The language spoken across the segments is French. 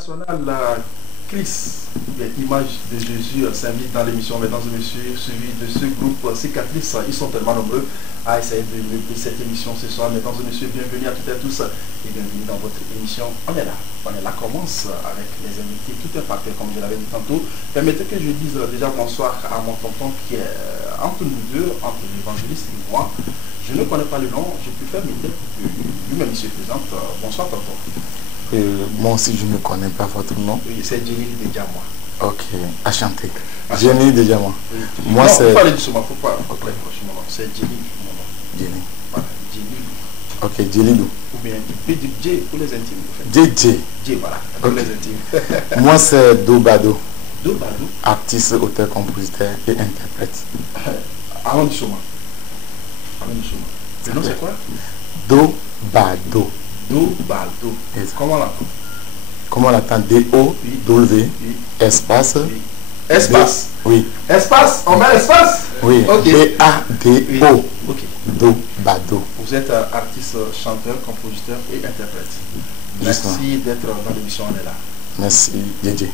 international, Christ, l'image de Jésus s'invite dans l'émission Mesdames et Messieurs, suivi de ce groupe Cicatrice. Ils sont tellement nombreux à essayer de mener cette émission ce soir. Mesdames et Messieurs, bienvenue à toutes et à tous et bienvenue dans votre émission. On est là. On est là, commence avec les invités, tout un parfait, comme je l'avais dit tantôt. Permettez que je dise déjà bonsoir à mon tonton qui est entre nous deux, entre l'évangéliste et moi. Je ne connais pas le nom, je préfère me dire que lui-même se présente. Bonsoir tonton. Moi aussi, je ne connais pas votre nom. Oui, c'est Jenny Diamwa. Ok, enchanté. Jenny Diamwa. Oui. Moi, non, c'est... faut parler doucement, faut pas mon nom. C'est Jenny, mon nom. Jenny. Voilà, Jenny. Ok, Jelidou. Ou bien J pour les intimes. En fait. J, voilà, pour les intimes. Moi, c'est Dobado. Dobado. Artiste, auteur, compositeur et interprète. Allons doucement. Le nom, c'est quoi? Dobado. Dobado. Comment on l'attend? Comment on l'attend? D-O-W, espace. Espace. Oui. Espace. On met l'espace. Oui. Ok. B-A-D-O. Ok. Dobado. Vous êtes artiste, chanteur, compositeur et interprète. Merci d'être dans l'émission. On est là. Merci, Dj.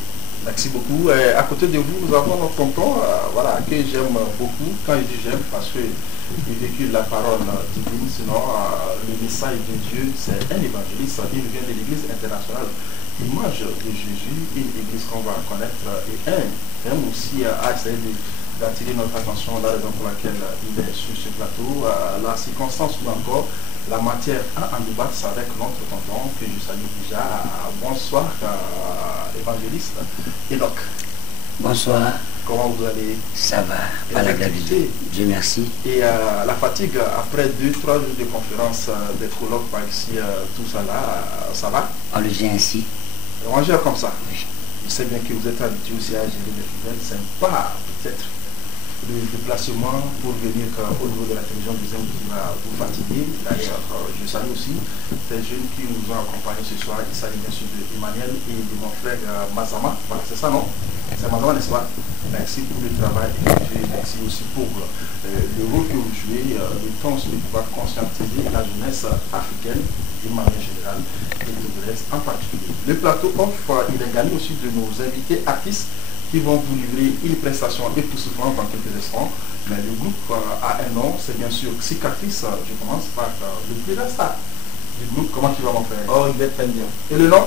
Merci beaucoup. À côté de vous, nous avons notre tonton, voilà, que j'aime beaucoup. Quand je dis j'aime, parce que il véhicule la parole divine, sinon le message de Dieu, c'est un évangéliste. Il vient de l'église internationale, image de Jésus, une église qu'on va connaître, et aime aussi à essayer d'attirer notre attention, la raison pour laquelle il est sur ce plateau, la circonstance ou encore la matière à en débattre avec notre tonton que je salue déjà. Bonsoir, évangéliste Enoch. Bonsoir. Comment vous allez? Ça va, par la grâce de Dieu. Dieu merci. Et la fatigue, après 2-3 jours de conférence, des colloques par ici, tout ça là, ça va? On le vient ainsi. On gère comme ça. Oui. Je sais bien que vous êtes habitué aussi à gérer les fidèles. C'est pas peut-être le déplacement pour venir au niveau de la télévision qui va vous fatiguer. D'ailleurs, je salue aussi ces jeunes qui nous ont accompagnés ce soir. Il s'agit bien sûr d'Emmanuel et de mon frère Mazama. Voilà, c'est ça, non? C'est Mazama, n'est-ce pas? Merci pour le travail effectué. Merci aussi pour le rôle que vous jouez, le temps de pouvoir conscientiser la jeunesse africaine d'une manière générale et togolaise en particulier. Le plateau offre, il est gagné aussi de nos invités artistes qui vont vous livrer une prestation époustouflante dans quelques instants. Mais le groupe a un nom, c'est bien sûr Cicatrice. Je commence par le plus star du groupe. Comment tu vas, mon frère? Oh, il va très bien. Et le nom?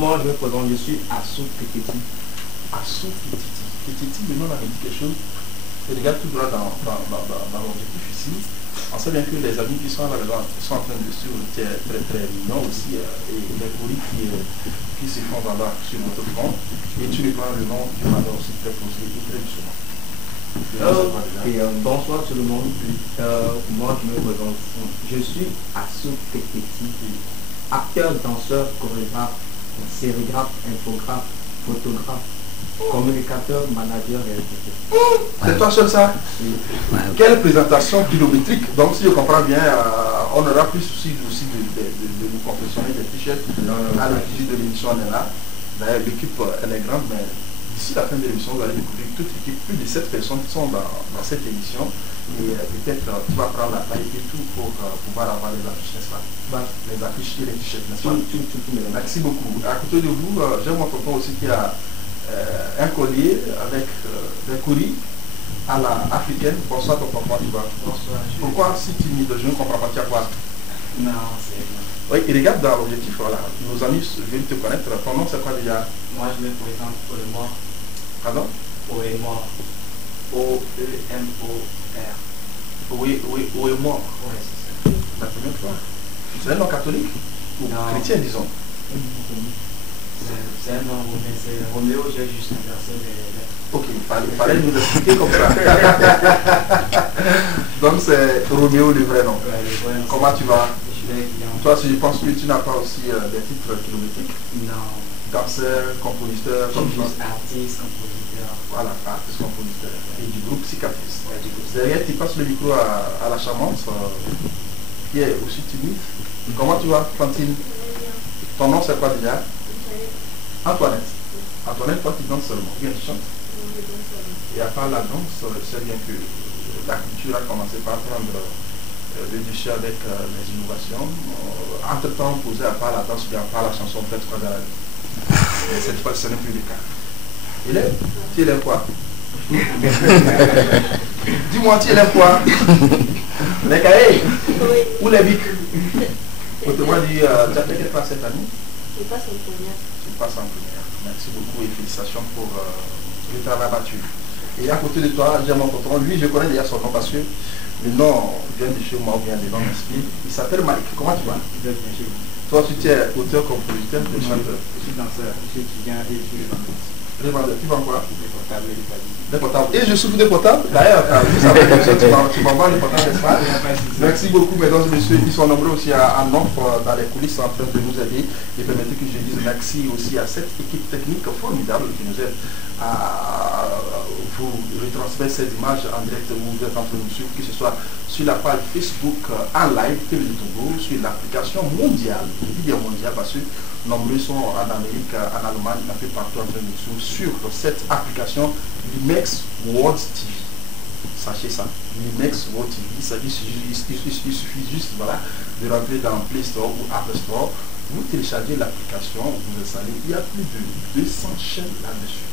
Moi, je me présente, je suis Assou Petiti. Assou Petiti. Petiti, le nom avait dit quelque chose. Et regarde tout droit dans l'objectif ici. On sait bien que les amis qui sont à la maison sont en train de suivre très très mignon aussi. Et les courriers qui se font là sur notre front. Et tu reprends le nom du malheur aussi très posé et très doucement. Bonsoir tout le monde. Moi je me présente. Je suis Assou Petiti, acteur, danseur, chorégraphe, sérigraphe, infographe, photographe, communicateur, manager et réalisateur. C'est toi seul ça? Oui. Quelle présentation kilométrique. Donc si je comprends bien, on aura plus souci aussi de nous confectionner des t-shirts à l'effigie de l'émission. On est là. D'ailleurs l'équipe elle est grande, mais d'ici la fin de l'émission vous allez découvrir toute l'équipe, plus de 7 personnes qui sont dans cette émission. Et peut-être tu vas prendre la taille et tout pour pouvoir avoir les affiches, n'est-ce pas? Les affiches et les t-shirts, n'est-ce pas? Merci beaucoup. À côté de vous, j'ai mon tonton aussi qui a un collier avec des courriers à la africaine. Bonsoir tonton, comment tu vas? Bonsoir. Pourquoi si timide? Je ne comprends pas, tu as quoi? Non, c'est bon. Oui, il regarde dans l'objectif, voilà. Nos amis viennent te connaître. Ton nom c'est quoi déjà? Moi je me présente pour le mort. Pardon? Oemor. O-E-M-O-R. Oui, Oemor. Oui, c'est ça. La première fois. C'est un nom catholique? Ou Non. chrétien, disons? C'est un nom, mais c'est Roméo, j'ai juste inversé les lettres. Ok, il fallait nous expliquer comme ça. Donc c'est Roméo le vrai nom. Ouais, le vrai nom. Comment tu vas? Je vais bien. Toi, si je pense que tu n'as pas aussi des titres kilométriques, Non. danseur, compositeur, Je comme suis ça. juste artiste, compositeur. Voilà, artiste, compositeur. Et du groupe Cicatrice. Ouais, du coup, Derrière, tu passes le micro à la charmante, qui est aussi timide. Comment tu vas, Fantine? Ton nom c'est quoi déjà? Antoinette. Antoinette, toi tu danses seulement. Bien, tu chantes. Et à part la danse, je sais bien que la culture a commencé par prendre le dessus avec les innovations. Entre-temps, posé à part la danse, bien à part la chanson, peut-être quoi dans la vie. Mais cette fois, ce n'est plus le cas. Élève, tu élèves quoi? Dis-moi, tu élèves quoi? Les cahiers? Ou les bics? Autrement dit, tu as fait quelle classe cette année? Je passe en première. Tu passes en première. Merci beaucoup et félicitations pour le travail battu. Et à côté de toi, j'ai mon patron. Lui, je connais déjà son nom parce que le nom vient de chez moi, vient des noms m'inspirent. Il s'appelle Malik. Comment tu vas? Toi, tu es auteur, compositeur, de chanteur. Je suis danseur, je suis étudiant et je suis vendeur. Tu vends quoi? Des portables et des papiers. Des potables. Et je souffre des potables. D'ailleurs, tu m'envoies les potables, n'est-ce pas? Merci beaucoup, mesdames et messieurs. Ils sont nombreux aussi à Nombre dans les coulisses en train de nous aider. Et permettez que je dise merci aussi à cette équipe technique formidable qui nous aide à vous retransmettre ces images en direct où vous êtes en train de nous suivre, que ce soit sur la page Facebook en live TV du Togo, sur l'application mondiale, je dis bien mondiale parce que nombreux sont en Amérique, en Allemagne, un peu partout en train de nous suivre sur cette application Limex World TV. Sachez ça, Limex World TV, il suffit juste voilà, de rentrer dans Play Store ou Apple Store, vous téléchargez l'application, vous installez, il y a plus de 200 chaînes là-dessus.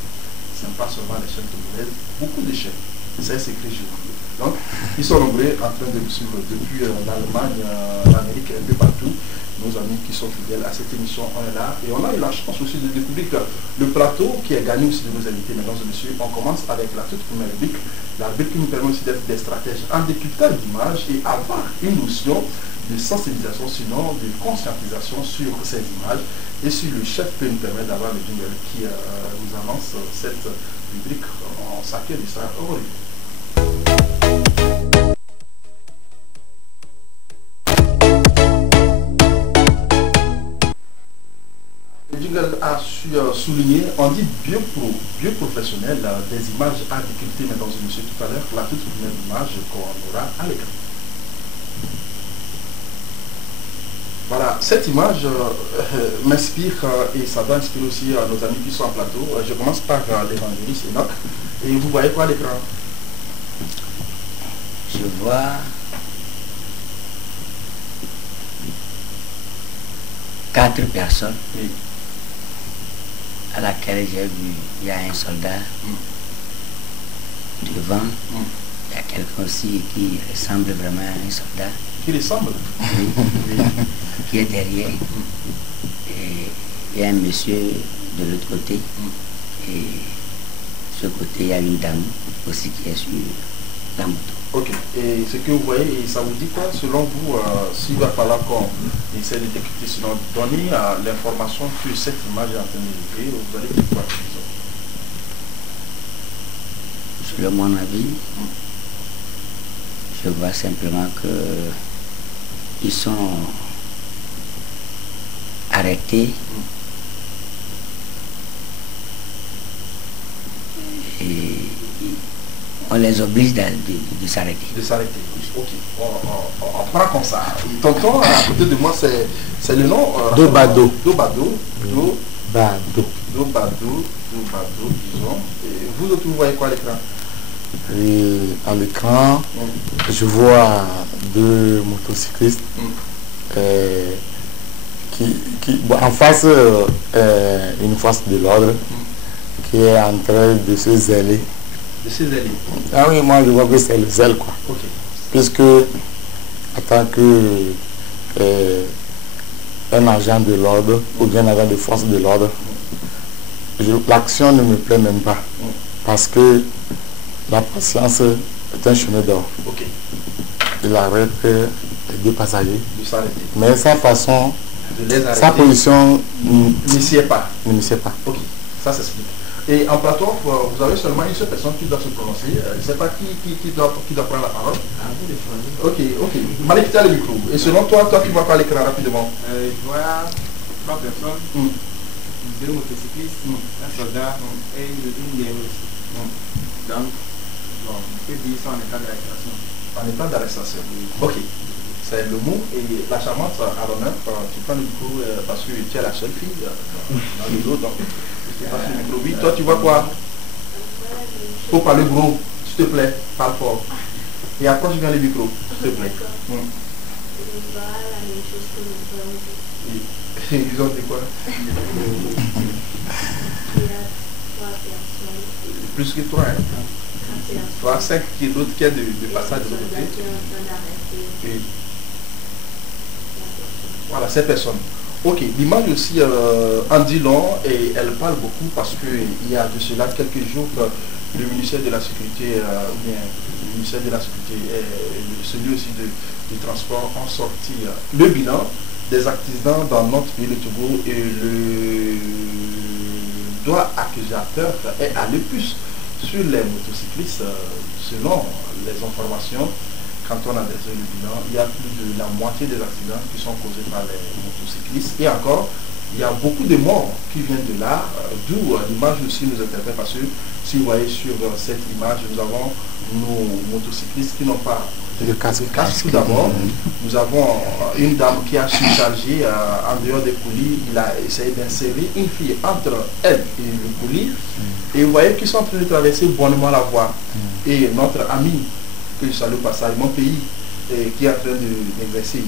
Ce n'est pas seulement les chaînes togolaises, beaucoup de chaînes. C'est un secret chez vous. Donc, ils sont nombreux en train de nous suivre depuis l'Allemagne, l'Amérique, un peu partout. Nos amis qui sont fidèles à cette émission, on est là. Et on a eu la chance aussi de découvrir que le plateau qui est gagné aussi de nos invités, mesdames et messieurs. On commence avec la toute première rubrique. La rubrique qui nous permet aussi d'être des stratèges en décryptage d'images et avoir une notion de sensibilisation, sinon de conscientisation sur ces images. Et si le chef peut nous permettre d'avoir le jingle qui nous annonce cette rubrique, on s'accueille de ça. Le jingle a su souligner, on dit bioprofessionnel, des images à décrypter, mesdames et messieurs, tout à l'heure, la toute première image qu'on aura à l'écran. Voilà, cette image m'inspire et ça doit inspirer aussi nos amis qui sont en plateau. Je commence par l'évangéliste Enoch. Et vous voyez quoi à l'écran? Je vois 4 personnes Oui. à laquelle j'ai vu, il y a un soldat devant, il y a quelqu'un aussi qui ressemble vraiment à un soldat. Qui ressemble? Oui. Qui est derrière. Et il y a un monsieur de l'autre côté. Et ce côté, il y a une dame aussi qui est sur la moto. Ok. Et ce que vous voyez, ça vous dit quoi? Selon vous, s'il va falloir qu'on essaie de décrypter, sinon donner l'information que cette image est en train de livrer, vous allez dire quoi? Selon mon avis, je vois simplement que ils sont arrêtés et on les oblige de s'arrêter. De s'arrêter. Ok. On prend comme ça. Et tonton, à côté de moi, c'est le nom. Dobado. Dobado. Bado. Dobado, disons. Et vous autres, vous voyez quoi à l'écran? Et à l'écran, je vois 2 motocyclistes bon, en face, une force de l'ordre qui est en train de se zèler. De se zèler? Ah oui, moi je vois que c'est le zèle, quoi. Ok. Puisque, en tant que un agent de l'ordre ou bien un agent de force de l'ordre, l'action ne me plaît même pas. Parce que la patience est un chemin d'or. Ok. Il arrête les 2 passagers. De s'arrêter. Mais sa façon, de les arrêter, sa position ne s'y est pas. Ne me sait pas. Ok, ça s'explique. Et en plateau, vous avez seulement une seule personne qui doit se prononcer. Je ne sais pas qui doit prendre la parole. Ok. Malik, tu as le micro. Et selon toi, tu vois quoi à l'écran rapidement? Je vois 3 personnes, 2 motocyclistes, un soldat et une guerre aussi. Donc, bon, je peux dire ça en état d'arrestation. En état d'arrestation. Ok. C'est le mot et la charmante à l'honneur. Tu prends le micro parce que tu es la seule fille dans le lot. Donc, tu passes le micro. Oui, toi, tu vois quoi? Faut parler gros, s'il te plaît. Parle fort. Et approche bien le micro, s'il te plaît. Je vois la même chose que nous voyons. Ils ont dit quoi? Il y a 3 personnes. Plus que 3, hein? 3, 5 qui est l'autre qui est de passage de l'autre côté. Oui. Voilà, 7 personnes. Ok, l'image aussi en dit long et elle parle beaucoup parce qu'il y a de cela quelques jours le ministère de la Sécurité, le ministère de la Sécurité et celui aussi du transport ont sorti le bilan des accidents dans notre pays, le Togo, et le doigt accusateur est allé plus sur les motocyclistes. Selon les informations, quand on a dressé le bilan, il y a plus de la moitié des accidents qui sont causés par les motocyclistes. Et encore, il y a beaucoup de morts qui viennent de là, d'où l'image aussi nous interpelle parce que si vous voyez sur cette image, nous avons nos motocyclistes qui n'ont pas de casque. Tout d'abord, nous avons une dame qui a surchargé en dehors des coulis. Il a essayé d'insérer une fille entre elle et le coulis. Et vous voyez qu'ils sont en train de traverser bonnement la voie. Et notre ami, que je salue au passage, mon pays, qui est en train d'exercer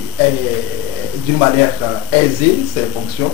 d'une manière aisée ses fonctions,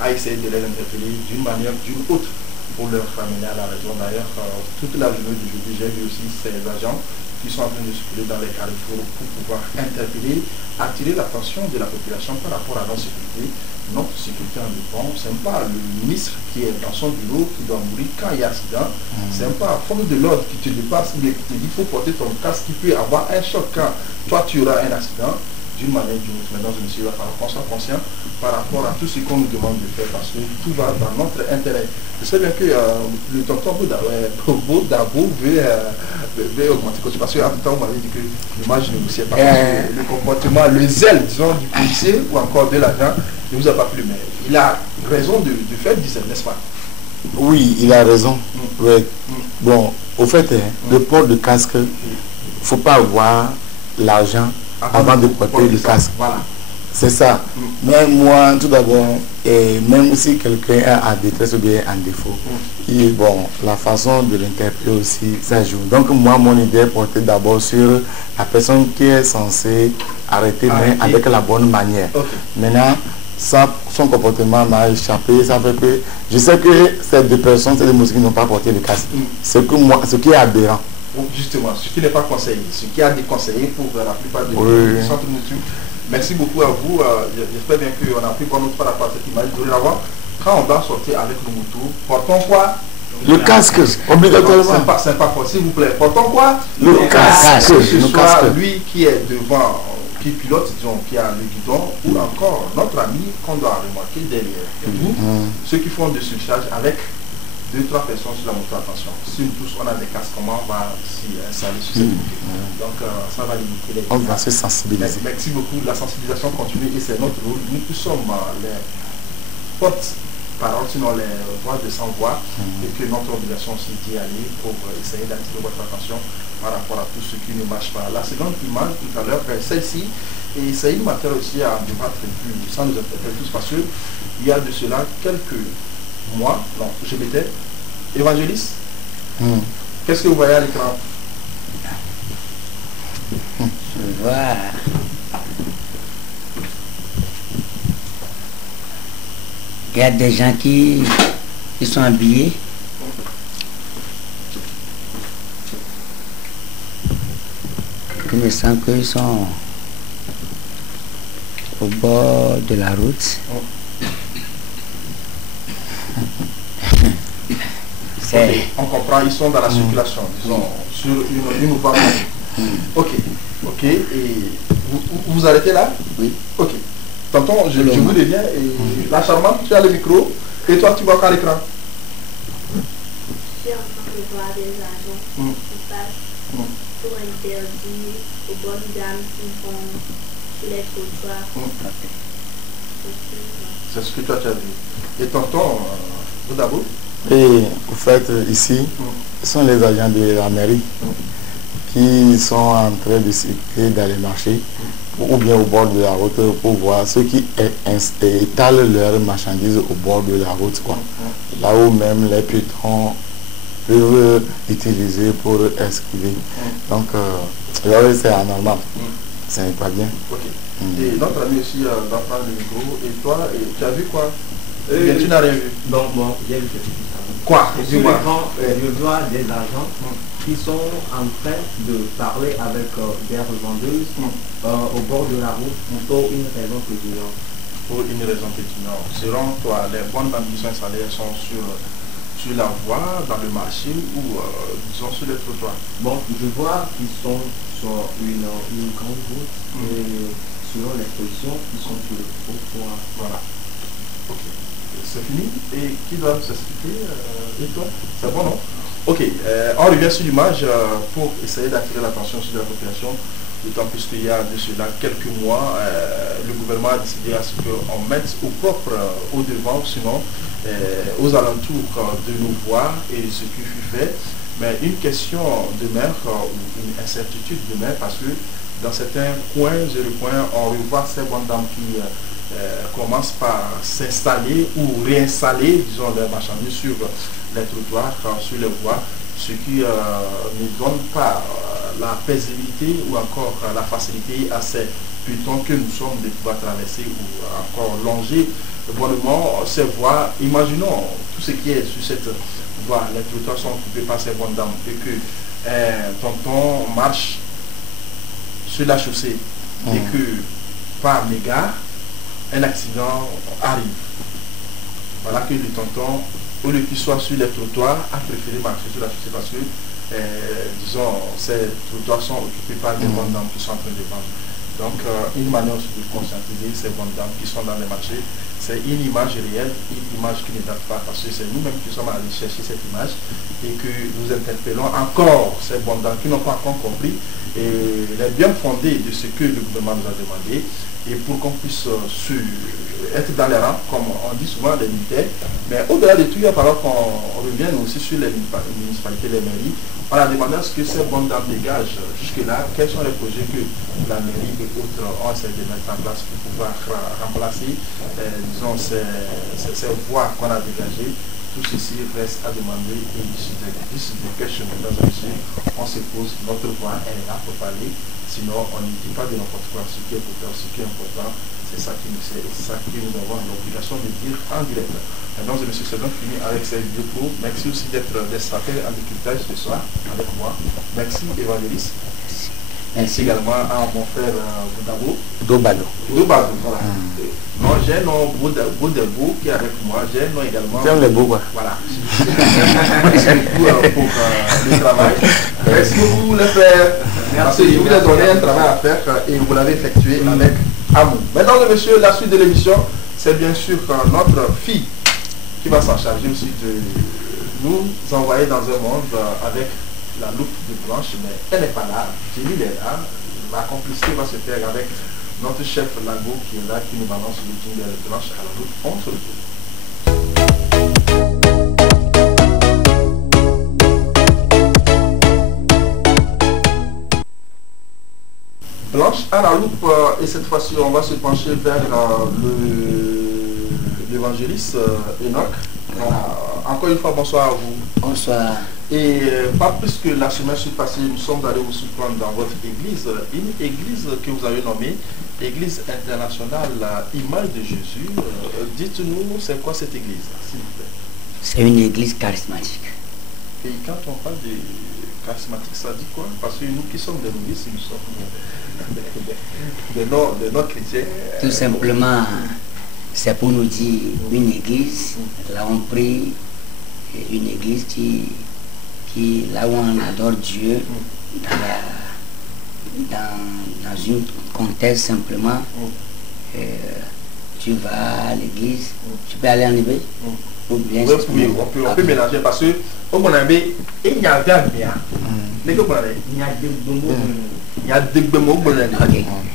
a essayé de les interpeller d'une manière ou d'une autre pour leur ramener à la raison. D'ailleurs, toute la journée d'aujourd'hui, j'ai vu aussi ces agents qui sont en train de circuler dans les carrefours pour pouvoir interpeller, attirer l'attention de la population par rapport à notre sécurité. Notre sécurité en dépend. Ce n'est pas le ministre qui est dans son bureau qui doit mourir quand il y a accident. Ce n'est pas la force de l'ordre qui te dépasse, mais qui te dit qu'il faut porter ton casque qui peut avoir un choc quand toi tu auras un accident. D'une manière ou d'une autre, mesdames et messieurs, il va falloir qu'on soit conscient par rapport à tout ce qu'on nous demande de faire parce que tout va dans notre intérêt. Je sais bien que le tonton Boudabo veut augmenter parce qu'en tout temps, on m'avait dit que l'image ne vous sait pas. Le comportement, le zèle, disons, du policier ou encore de l'agent ne vous a pas plu. Mais il a raison de faire du zèle, n'est-ce pas? Oui, il a raison. Ouais. Bon, au fait, le port de casque, il ne faut pas avoir l'argent avant de porter le casque. Voilà. C'est ça. Mais moi, tout d'abord, même si quelqu'un a détresse ou bien un défaut, bon, la façon de l'interpréter aussi, ça joue. Donc moi, mon idée est portée d'abord sur la personne qui est censée arrêter, mais avec la bonne manière. Maintenant, son comportement m'a échappé, ça fait que je sais que ces deux personnes, ces deux musiques qui n'ont pas porté le casque. Ce qui est aberrant. Justement, ce qui n'est pas conseillé, ce qui a déconseillé pour la plupart des centres de nature. Merci beaucoup à vous. J'espère bien qu'on a pris bonne note par rapport à cette image. Dorénavant, quand on va sortir avec nos motos, portons quoi? Le casque, obligatoirement. C'est pas fort, s'il vous plaît. Portons quoi? Le casque. Que ce soit lui qui est devant, qui pilote, disons, qui a le guidon, ou encore notre ami qu'on doit remarquer derrière. Et vous, ceux qui font de surcharge avec 2-3 personnes sur la moto, attention. Si nous tous on a des casques, comment on va s'y installer sur cette moto? Donc ça va limiter les dégâts. On va se sensibiliser. Merci beaucoup. La sensibilisation continue et c'est notre rôle. Nous tous sommes les porte-paroles, sinon les voix de sans-voix, et que notre obligation aussi d'y aller pour essayer d'attirer votre attention par rapport à tout ce qui ne marche pas. La seconde image tout à l'heure, celle-ci, et c'est une matière aussi à débattre plus, ça nous interpelle tous parce qu'il y a de cela quelques mois, non, je m'étais évangéliste. Qu'est-ce que vous voyez à l'écran? Je vois il y a des gens qui sont habillés qui me semble qu'ils sont au bord de la route. On comprend, ils sont dans la circulation, disons, sur une voie. Ok, et vous arrêtez là? Oui. Ok. Tonton, je vous deviens, et la charmante, tu as le micro, et toi tu vois qu'à l'écran? Je suis en train de voir des agents qui passent pour interdire aux bonnes dames qui vont sur les trottoirs. C'est ce que toi tu as vu. Et tonton, vous d'abord? Et en fait, ici, ce sont les agents de la mairie qui sont en train de circuler dans les marchés ou bien au bord de la route pour voir ceux qui étalent leurs marchandises au bord de la route, quoi. Là où même les piétons peuvent utiliser pour esquiver. Donc, là, c'est anormal. Ce n'est pas bien. Ok. Et notre ami aussi va prendre le micro. Et toi, tu as vu quoi? Tu n'as rien vu? Donc, bon, j'ai vu quelque chose. Quoi? Je vois des agents qui sont en train de parler avec des revendeuses au bord de la route pour une raison que j'ignore. Pour une raison que tu ignores. Selon toi, les bonnes dames qui sont installées sont sur la voie, dans le marché ou disons sur les trottoirs? Bon, je vois qu'ils sont sur une grande route et selon les positions, ils sont sur le trottoir. Voilà. Ok. C'est fini. Et qui doit nous expliquer? Et toi? C'est bon, non? Ok. On revient sur l'image pour essayer d'attirer l'attention sur la population. D'autant plus qu'il y a de cela quelques mois, le gouvernement a décidé à ce qu'on mette au propre, au devant, sinon aux alentours de nos voies, et ce qui fut fait. Mais une question demeure, ou une incertitude demeure, parce que dans certains coins et recoins, on revoit ces bonnes dames qui commencent par s'installer ou réinstaller, disons, leurs marchandises sur les trottoirs, sur les voies, ce qui ne donne pas la paisibilité ou encore la facilité à ces piétons que nous sommes de pouvoir traverser ou encore longer bonnement ces voies. Imaginons tout ce qui est sur cette voie, les trottoirs sont occupés par ces bonnes dames et que tonton marche sur la chaussée et que par mégarde, un accident arrive. Voilà que le tonton, au lieu qu'il soit sur les trottoirs, a préféré marcher sur la chaussée parce que, disons, ces trottoirs sont occupés par des bonnes dames qui sont en train de vendre. Donc, une manière aussi de conscientiser ces bonnes dames qui sont dans les marchés, c'est une image réelle, une image qui ne date pas, parce que c'est nous-mêmes qui sommes allés chercher cette image et que nous interpellons encore ces bonnes dames qui n'ont pas encore compris les bien fondés de ce que le gouvernement nous a demandé, et pour qu'on puisse être dans les rangs, comme on dit souvent, les militaires. Mais au-delà de tout, il va falloir qu'on revienne aussi sur les municipalités, les mairies. On a demandé à ce que ces bonnes dames dégagent jusque-là. Quels sont les projets que la mairie et autres ont essayé de mettre en place pour pouvoir remplacer, disons, ces voies qu'on a dégagées. Tout ceci reste à demander, et d'ici de questions, mesdames et messieurs, on se pose notre voix, elle est là pour parler. Sinon, on ne dit pas de n'importe quoi. Ce qui est important, ce qui est important, c'est ça qui nous sert, et c'est ça que nous avons l'obligation de dire en direct. Mesdames et messieurs, c'est donc fini avec cette vidéo. Merci aussi d'être des en décryptage ce soir avec moi. Merci, évangéliste. Merci également à mon frère Boudabo. Dobalo. Dobalo, voilà. Non, j'ai un nom Boudabo qui est avec moi. J'ai un nom également. J'aime les beaux, quoi. Voilà. Merci beaucoup pour le travail. Merci beaucoup, les frères. Parce que je vous ai donné un travail à faire et vous l'avez effectué avec amour. Mesdames et messieurs, la suite de l'émission, c'est bien sûr notre fille qui va s'en charger aussi de nous envoyer dans un monde avec la loupe de Blanche, mais elle n'est pas là. Jérémy est là. La complicité va se faire avec notre chef Lago qui est là, qui nous balance le jingle de Blanche à la loupe. On se retrouve. Blanche à la loupe, et cette fois-ci on va se pencher vers l'évangéliste Enoch. Encore une fois, bonsoir à vous. Bonsoir. Et pas plus que la semaine passée, nous sommes allés vous surprendre dans votre église, une église que vous avez nommée Église internationale Image de Jésus. Dites-nous, c'est quoi cette église, s'il vous plaît? C'est une église charismatique. Et quand on parle de charismatique, ça dit quoi? Parce que nous qui sommes des novices, nous sommes des non-chrétiens. Tout simplement, c'est pour nous dire une église, là on prie, une église là où on adore Dieu, dans une contexte simplement. Tu vas à l'église, tu peux aller en église. On peut mélanger parce que au Bonabé, il y a bien.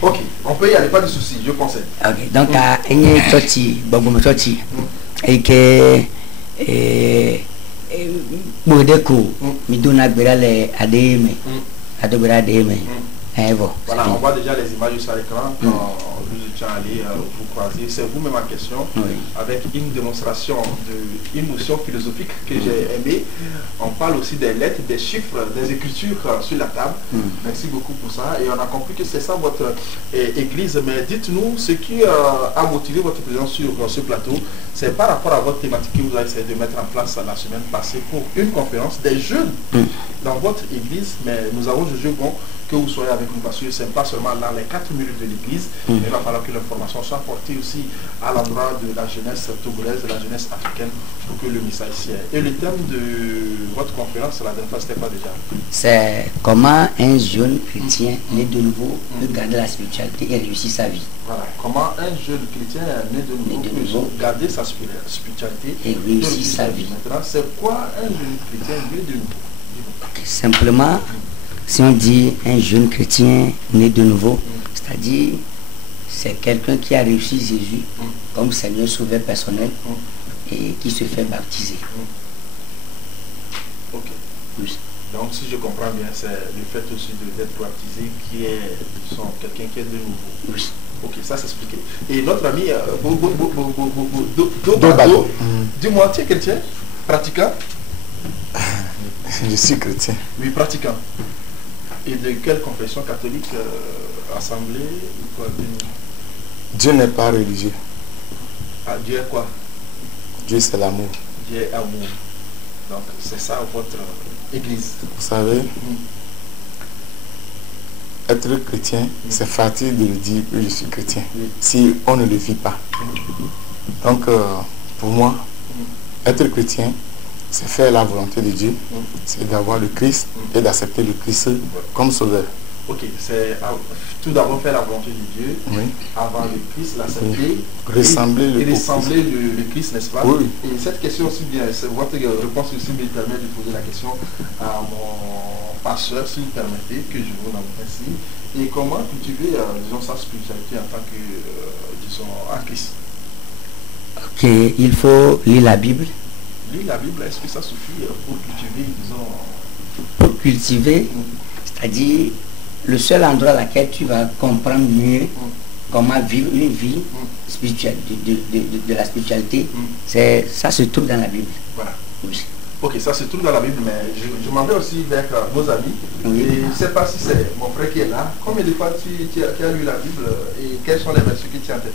Ok, on peut y aller, pas de souci, je conseille. Ok, donc à Enye Toti, Bobo Toti, et que Bodeko, Miduna Berale Ademe, Adobera Ademe, Voilà, on voit déjà les images sur l'écran quand nous étions allés vous croiser. C'est vous-même en question, avec une démonstration d'une notion philosophique que j'ai aimée. On parle aussi des lettres, des chiffres, des écritures sur la table. Merci beaucoup pour ça. Et on a compris que c'est ça votre église. Mais dites-nous, ce qui a motivé votre présence sur ce plateau, c'est par rapport à votre thématique que vous avez essayé de mettre en place la semaine passée pour une conférence des jeunes dans votre église. Mais nous avons jugé bon que vous soyez avec nous parce que ce n'est pas seulement dans les 4 minutes de l'église, mais il va falloir que l'information soit portée aussi à l'endroit de la jeunesse togolaise, de la jeunesse africaine, pour que le message s'y aille. Et le thème de votre conférence, la dernière fois, c'était quoi déjà? C'est comment un jeune chrétien né de nouveau peut garder la spiritualité et réussir sa vie. Voilà, comment un jeune chrétien né de nouveau peut garder sa spiritualité et réussir sa vie. Maintenant, c'est quoi un jeune chrétien né de nouveau? Simplement, si on dit un jeune chrétien né de nouveau, c'est-à-dire c'est quelqu'un qui a réussi Jésus comme Seigneur sauveur personnel et qui se fait baptiser. Ok. Oui. Donc si je comprends bien, c'est le fait aussi d'être baptisé qui est quelqu'un qui est de nouveau. Oui. Ok, ça s'explique. Et notre ami Dobado, dis-moi, tu es chrétien? Pratiquant? Je suis chrétien. Oui, pratiquant. Et de quelle confession catholique? Assemblée ou quoi? Dieu n'est pas religieux. Ah, Dieu est quoi? Dieu c'est l'amour. Dieu est amour. Donc c'est ça votre église. Vous savez, être chrétien, c'est facile de le dire que je suis chrétien, si on ne le vit pas. Donc pour moi, être chrétien, c'est faire la volonté de Dieu, c'est d'avoir le Christ et d'accepter le Christ comme sauveur. Ok, c'est tout d'abord faire la volonté de Dieu, avoir le Christ, l'accepter, ressembler le Christ, n'est-ce pas? Oui. Et cette question aussi bien, votre réponse aussi me permet de poser la question à mon pasteur, si vous permettez, que je vous nomme ainsi. Et comment cultiver, disons, sa spiritualité en tant que, disons, en Christ? Ok, il faut lire la Bible. Lire la Bible, est-ce que ça suffit pour cultiver, disons... Pour cultiver, c'est-à-dire le seul endroit à laquelle tu vas comprendre mieux comment vivre une vie spirituelle, de la spiritualité, c'est ça se trouve dans la Bible. Voilà. Oui. Ok, ça se trouve dans la Bible, mais je m'en vais aussi vers nos amis. Et je ne sais pas si c'est mon frère qui est là. Combien de fois tu as lu la Bible et quels sont les versets que tu as en tête?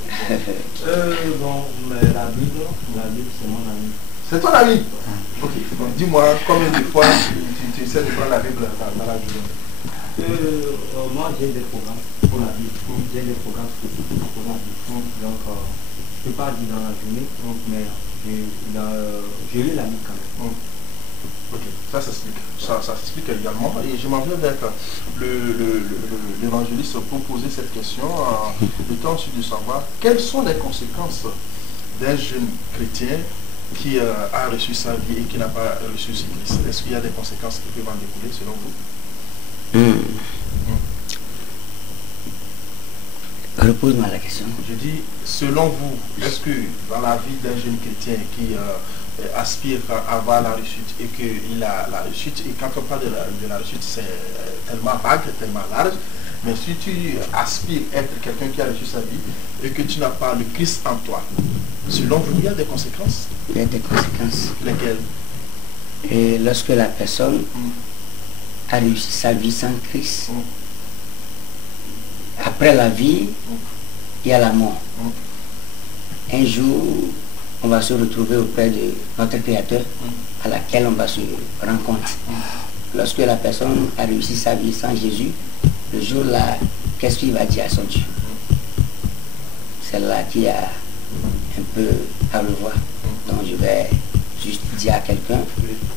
Bon, mais la Bible c'est mon ami. C'est ton ami? Ok, donc dis-moi combien de fois tu essaies de prendre la Bible dans la journée? Moi j'ai des programmes pour la Bible. J'ai des programmes spécifiques pour la Bible. Donc je ne peux pas dire dans la journée, mais je lis la Bible quand même. Ok, ça s'explique. Ça s'explique également. Et je m'en vais avec l'évangéliste pour poser cette question. Le temps aussi de savoir quelles sont les conséquences d'un jeune chrétien qui a reçu sa vie et qui n'a pas reçu ce Christ. Est-ce qu'il y a des conséquences qui peuvent en découler selon vous? Repose-moi la question. Je dis, selon vous, est-ce que dans la vie d'un jeune chrétien qui aspire à avoir la réussite et qu'il a la réussite, et quand on parle de la réussite, c'est tellement vague, tellement large, mais si tu aspires à être quelqu'un qui a reçu sa vie et que tu n'as pas le Christ en toi, selon vous, il y a des conséquences? Il y a des conséquences. Lesquelles? Et lorsque la personne a réussi sa vie sans Christ, après la vie, il y a la mort. Un jour, on va se retrouver auprès de notre Créateur à laquelle on va se rencontrer. Lorsque la personne a réussi sa vie sans Jésus, le jour-là, qu'est-ce qu'il va dire à son Dieu? C'est là qu'il y a un peu à revoir. Donc je vais juste dire à quelqu'un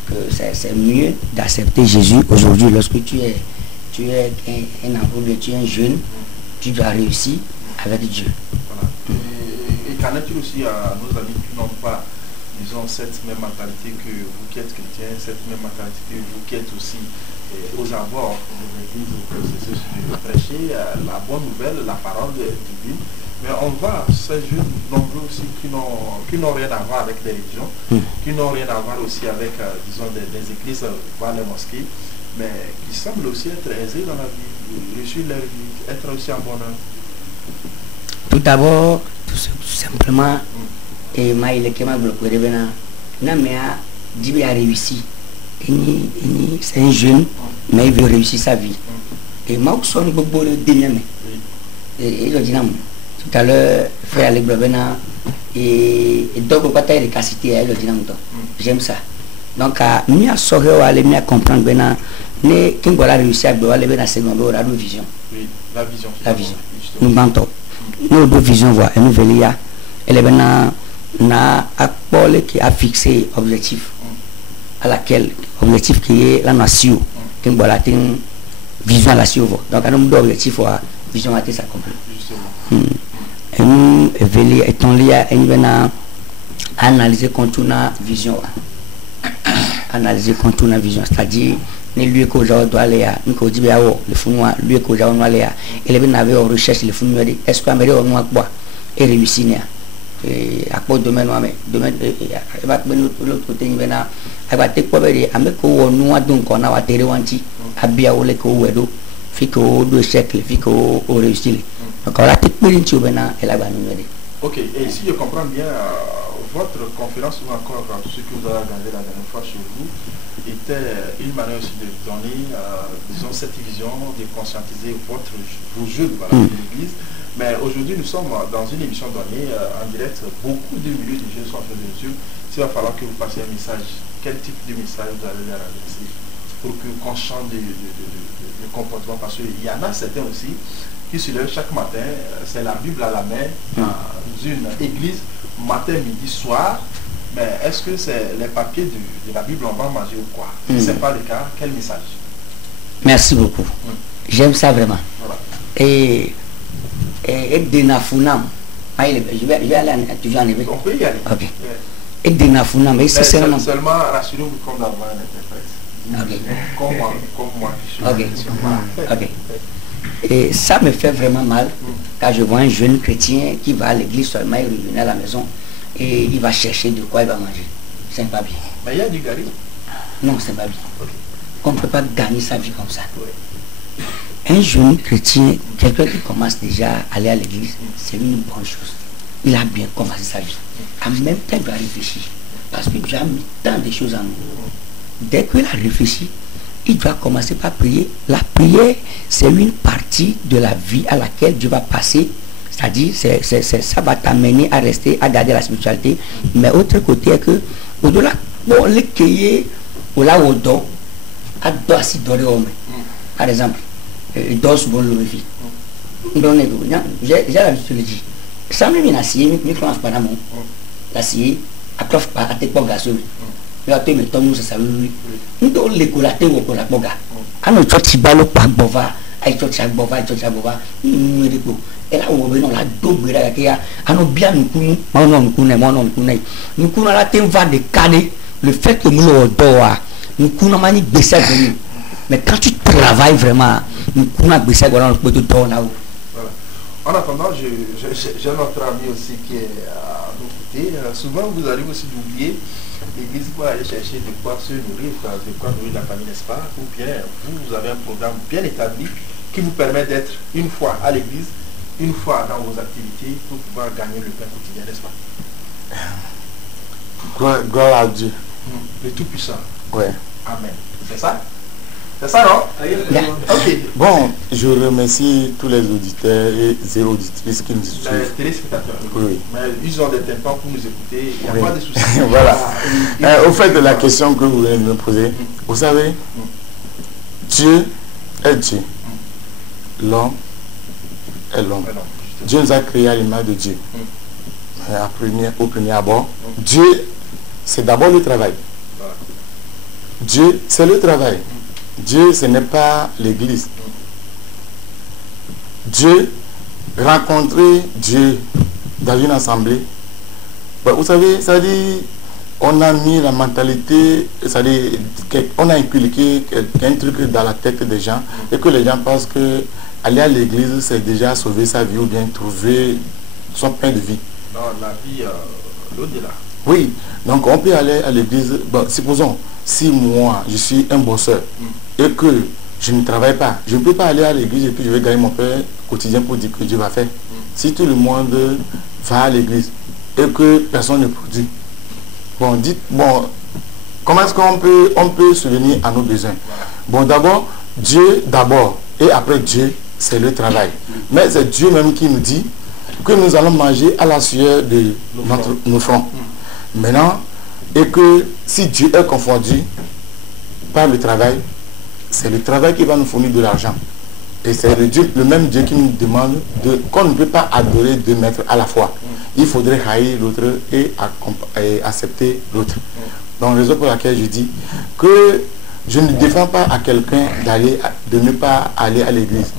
que c'est mieux d'accepter Jésus aujourd'hui. Lorsque tu es un enfant, tu es un jeune, tu dois réussir avec Dieu. Voilà. Et qu'en est-il aussi à nos amis qui n'ont pas, disons, cette même mentalité que vous qui êtes chrétien, cette même mentalité que vous qui êtes aussi aux abords de l'église, au processus de prêcher la bonne nouvelle, la parole divine. Mais on voit ces jeunes nombreux aussi qui n'ont rien à voir avec les religions, qui n'ont rien à voir aussi avec, disons, des églises, voire les mosquées, mais qui semblent aussi être aisés dans la vie. réussir leur vie, être aussi en bonheur? Tout d'abord, tout simplement, et Maïle qui m'a bloqué, Djibi a réussi. C'est un jeune, mais il veut réussir sa vie. Et moi, je suis un peu de dynamique. Et je dis, tout à l'heure, frère Ali Blabena, et donc, on va être efficacité, j'aime ça. Donc, nous avons aller comprendre que quand on a réussi à aller dans la seconde, on a une vision. Oui, la vision. La vision. Nous mentons. Nous deux visions voient, et nous veillons. Elle est maintenant, qui a fixé objectif à laquelle objectif qui est la nation, qui est la vision à la nation. Donc, nous avons objectif à vision à ça complet. Et nous veillons, étant liés à une analyser contre la vision. Analyser contre la vision, c'est-à-dire les lieux que j'ai doit aller à, nous dit bien le fond noir, lieu que j'ai doit aller à, et les bien avait en recherche le fond noir, est-ce qu'on a noir quoi et réussir et à quoi domaine noir mais domaine va l'autre côté il va va te quoi ver avec ko noir donc on a terre wanti abia ole ko wedo fiko do siècle fiko au réussir donc on a te périnti au bena et là va nous aider. Ok, et si je comprends bien, votre conférence ou encore ce que vous avez regardé la dernière fois chez vous était une manière aussi de donner, disons, cette vision, de conscientiser vos jeunes de l'église. Mais aujourd'hui, nous sommes dans une émission donnée en direct. Beaucoup de milliers de jeunes sont en train de nous suivre. Il va falloir que vous passiez un message. Quel type de message vous allez leur adresser pour qu'on change de comportement? Parce qu'il y en a certains aussi qui se lèvent chaque matin, c'est la Bible à la main, dans une église, matin, midi, soir. Mais est-ce que c'est les papiers de la Bible, on va manger ou quoi? Si ce n'est pas le cas, quel message? Merci beaucoup. J'aime ça vraiment. Voilà. Et de Nafunam, je vais aller toujours en éveil. On peut y aller. Ok. Et de Nafunam, mais c'est seulement. Seulement, rassurez-vous qu'on doit avoir un interprète. Comme moi qui suis. Ok. Et ça me fait vraiment mal quand je vois un jeune chrétien qui va à l'église seulement, il revient à la maison et il va chercher de quoi il va manger. C'est pas bien. Mais il y a du gari. Non, c'est pas bien. Okay. On ne peut pas gagner sa vie comme ça. Oui. Un jeune chrétien, quelqu'un qui commence déjà à aller à l'église, c'est une bonne chose. Il a bien commencé sa vie. En même temps, il doit réfléchir. Parce que Dieu a mis tant de choses en nous. Dès qu'il a réfléchi, il doit commencer par prier. La prière, c'est une partie de la vie à laquelle Dieu va passer. C'est-à-dire, ça va t'amener à rester, à garder la spiritualité. Mais autre côté, que au-delà, bon, les cueillir, au là où on à doit s'y donner au par exemple, il dort souvent le vie. J'ai l'habitude de dire, ça me met l'acier, mais je ne pas d'amour. L'acier, à ne pas à tes pas gazeux. Mais à te mettre nous, ça oui. Nous devons l'école à te ou pour la boga. À nos church balo pas bova, à church bova, nous l'école. Et là, on va la double à nos bien nous connaissons, nous connaissons. Nous connaissons la thème va de caler le fait que nous le doit. Nous connaissons des baisses de nous. Mais quand tu travailles vraiment, nous connaissons des baisses de nous là-haut. En attendant, j'ai notre ami aussi qui est à nos côtés. Souvent, vous allez aussi oublier l'église pour aller chercher de quoi se nourrir, de quoi nourrir la famille, n'est-ce pas? Ou bien vous avez un programme bien établi qui vous permet d'être une fois à l'église, une fois dans vos activités pour pouvoir gagner le pain quotidien, n'est-ce pas? Gloire à Dieu. Le Tout-Puissant. Ouais. Amen. C'est ça? C'est ça, non? Ok. Bon, je remercie tous les auditeurs et les auditrices qui nous suivent. Les téléspectateurs. Oui. Mais ils ont des tympans pour nous écouter. Il n'y a pas de souci. Voilà. Au fait de la question que vous venez de me poser, vous savez, Dieu est Dieu. L'homme est l'homme. Dieu nous a créés à l'image de Dieu. Au premier abord, Dieu, c'est d'abord le travail. Dieu, c'est le travail. Dieu, ce n'est pas l'église. Dieu, rencontrer Dieu dans une assemblée. Ben, vous savez, ça dit, on a mis la mentalité, ça dit, on a inculqué un truc dans la tête des gens et que les gens pensent que aller à l'église, c'est déjà sauver sa vie ou bien trouver son pain de vie. Dans la vie, l'au-delà. Oui, donc on peut aller à l'église, bon, supposons, si moi je suis un bosseur et que je ne travaille pas. Je ne peux pas aller à l'église et puis je vais gagner mon pain quotidien pour dire que Dieu va faire. Si tout le monde va à l'église et que personne ne produit, bon, dites, bon, comment est-ce qu'on peut souvenir à nos besoins? Bon, d'abord, Dieu d'abord, et après Dieu, c'est le travail. Mais c'est Dieu même qui nous dit que nous allons manger à la sueur de nos fronts. Maintenant, et que si Dieu est confondu par le travail, c'est le travail qui va nous fournir de l'argent. Et c'est le même Dieu qui nous demande qu'on ne peut pas adorer deux maîtres à la fois. Il faudrait haïr l'autre et accepter l'autre. Donc, raison pour laquelle je dis que je ne défends pas à quelqu'un de ne pas aller à l'église.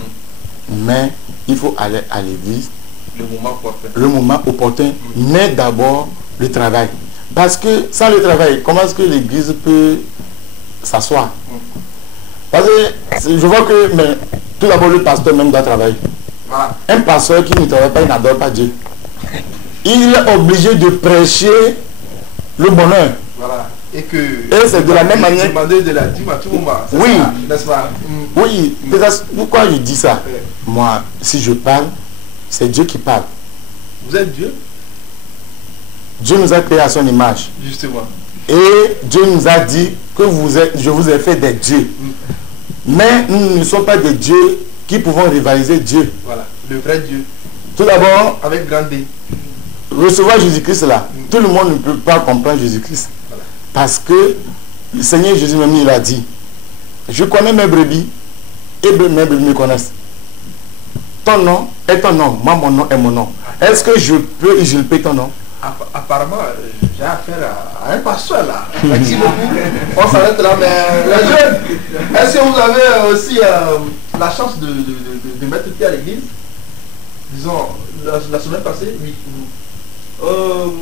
Mais il faut aller à l'église le moment opportun, mais d'abord le travail. Parce que sans le travail, comment est-ce que l'église peut s'asseoir? Parce que je vois que tout d'abord le pasteur même doit travailler. Voilà. Un pasteur qui ne travaille pas, il n'adore pas Dieu. Il est obligé de prêcher le bonheur. Voilà. Et c'est de la même manière. Oui. N'est-ce pas? Oui. Pourquoi je dis ça? Moi, si je parle, c'est Dieu qui parle. Vous êtes Dieu? Dieu nous a créé à son image. Justement. Et Dieu nous a dit que je vous ai fait des dieux. Mais nous ne sommes pas des dieux qui pouvons rivaliser Dieu. Voilà, le vrai Dieu. Tout d'abord, avec grand D. Recevoir Jésus-Christ là, tout le monde ne peut pas comprendre Jésus-Christ. Voilà. Parce que le Seigneur Jésus même il a dit, je connais mes brebis et mes brebis me connaissent. Ton nom est ton nom, moi mon nom est mon nom. Est-ce que je peux usurper ton nom? Apparemment, j'ai affaire à un pasteur là. Merci beaucoup. On s'arrête là, mais les jeunes, est-ce que vous avez aussi la chance de mettre pied à l'église? Disons, la semaine passée, oui.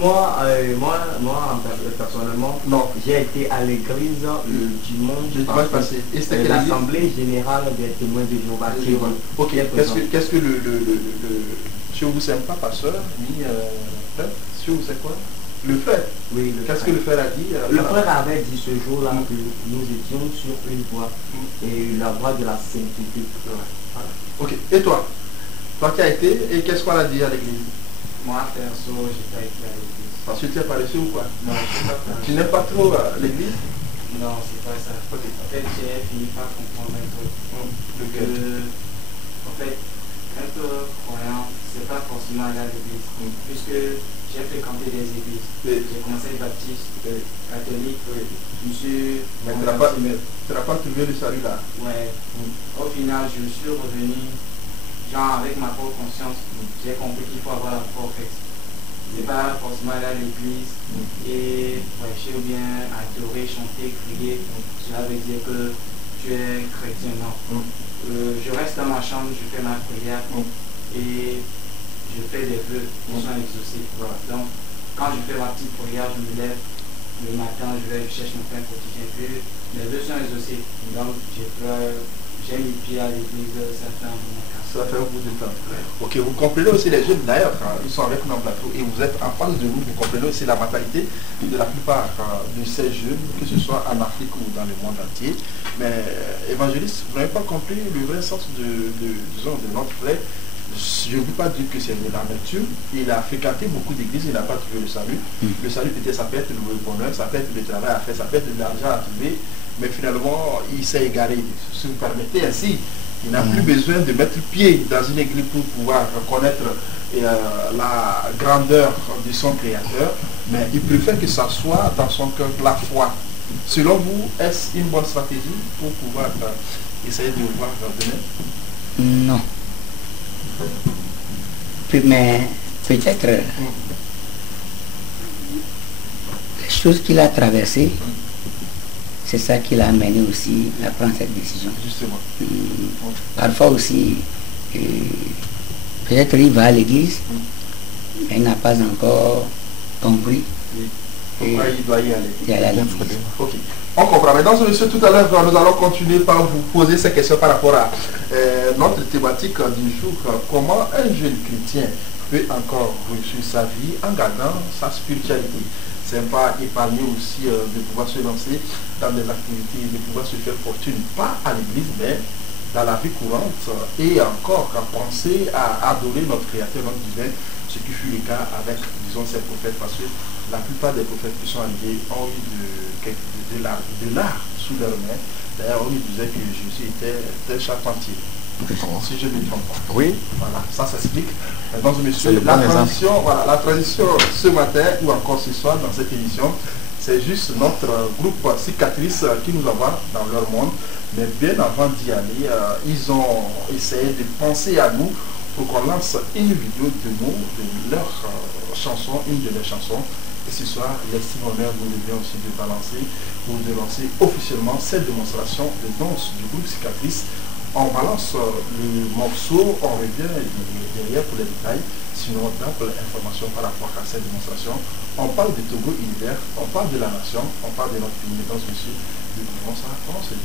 Moi, personnellement, non. J'ai été à l'église le dimanche passé. Et c'était l'Assemblée générale des témoins de Jéhovah. Ok, qu'est-ce que chez vous c'est pas pasteur, ni chez vous c'est quoi? Le frère. Oui. Qu'est-ce que le frère a dit? Le frère avait dit ce jour-là que nous étions sur une voie et la voie de la sainteté. Voilà. Ok. Et toi? Toi qui as été, et qu'est-ce qu'on a dit à l'église? Moi, perso, j'ai pas été à l'église. Parce que tu es paresseux ou quoi? Non, je suis pas paresseux. Tu n'aimes pas trop l'église? Non, c'est pas ça. En fait, j'ai fini par comprendre un truc. En fait, être croyant, c'est pas forcément aller à l'église. Puisque j'ai fréquenté des églises. J'ai commencé à être baptiste, catholique. Je suis... Mais tu n'as pas trouvé le salut là? Ouais. Au final, je suis revenu... Genre avec ma propre conscience, j'ai compris qu'il faut avoir la foi faite. C'est pas forcément aller à l'église et prêcher ou bien adorer, chanter, crier. Cela veut dire que tu es chrétien, non. Je reste dans ma chambre, je fais ma prière et je fais des vœux qui sont exaucés. Voilà. Donc quand je fais ma petite prière, je me lève le matin, je cherche mon pain quotidien. Puis les vœux sont exaucés. Donc j'ai mis pied à l'église certains moments. Ça fait un bout de temps. Ok, vous comprenez aussi les jeunes d'ailleurs, ils sont avec nous en plateau et vous êtes en face de nous, vous comprenez aussi la mentalité de la plupart de ces jeunes, que ce soit en Afrique ou dans le monde entier. Mais évangéliste, vous n'avez pas compris le vrai sens disons, de notre frère. Je ne veux pas dire que c'est de l'amertume. Il a fréquenté beaucoup d'églises, il n'a pas trouvé le salut. Le salut peut-être, ça peut être le bonheur, ça peut être le travail à faire, ça peut être de l'argent à trouver. Mais finalement, il s'est égaré. Si vous permettez ainsi, il n'a plus besoin de mettre pied dans une église pour pouvoir reconnaître la grandeur de son créateur, mais il préfère que ça soit dans son cœur la foi. Selon vous, est-ce une bonne stratégie pour pouvoir essayer de voir demain? Non. Mais peut-être les choses qu'il a traversées, c'est ça qui l'a amené aussi à prendre cette décision. Justement. Parfois aussi, peut-être il va à l'église, mais il n'a pas encore compris. Pourquoi il doit y aller? Ok. On comprend. Mesdames et messieurs, tout à l'heure, nous allons continuer par vous poser ces questions par rapport à notre thématique du jour. Comment un jeune chrétien peut encore réussir sa vie en gardant sa spiritualité? sympa, épargné aussi de pouvoir se lancer dans des activités, de pouvoir se faire fortune, pas à l'église, mais dans la vie courante, et encore à penser à adorer notre Créateur, notre divin, ce qui fut le cas avec, disons, ces prophètes, parce que la plupart des prophètes qui sont arrivés ont eu de l'art sous leurs mains. D'ailleurs, on disait que Jésus était charpentier, si je ne me trompe pas. Oui. Voilà, ça s'explique. Mesdames et messieurs, la transition ce matin ou encore ce soir dans cette émission, c'est juste notre groupe Cicatrice qui nous envoie dans leur monde. Mais bien avant d'y aller, ils ont essayé de penser à nous pour qu'on lance une vidéo de mots de leur chanson, une de leurs chansons. Et ce soir, l'estime honneur nous revient aussi de balancer ou de lancer officiellement cette démonstration de danse du groupe Cicatrice. On balance le morceau, on revient derrière pour les détails. Sinon, d'ample information par rapport à cette démonstration. On parle du Togo univers, on parle de la nation, on parle de notre pays. Mesdames et messieurs, découvrons ça. Comment c'est?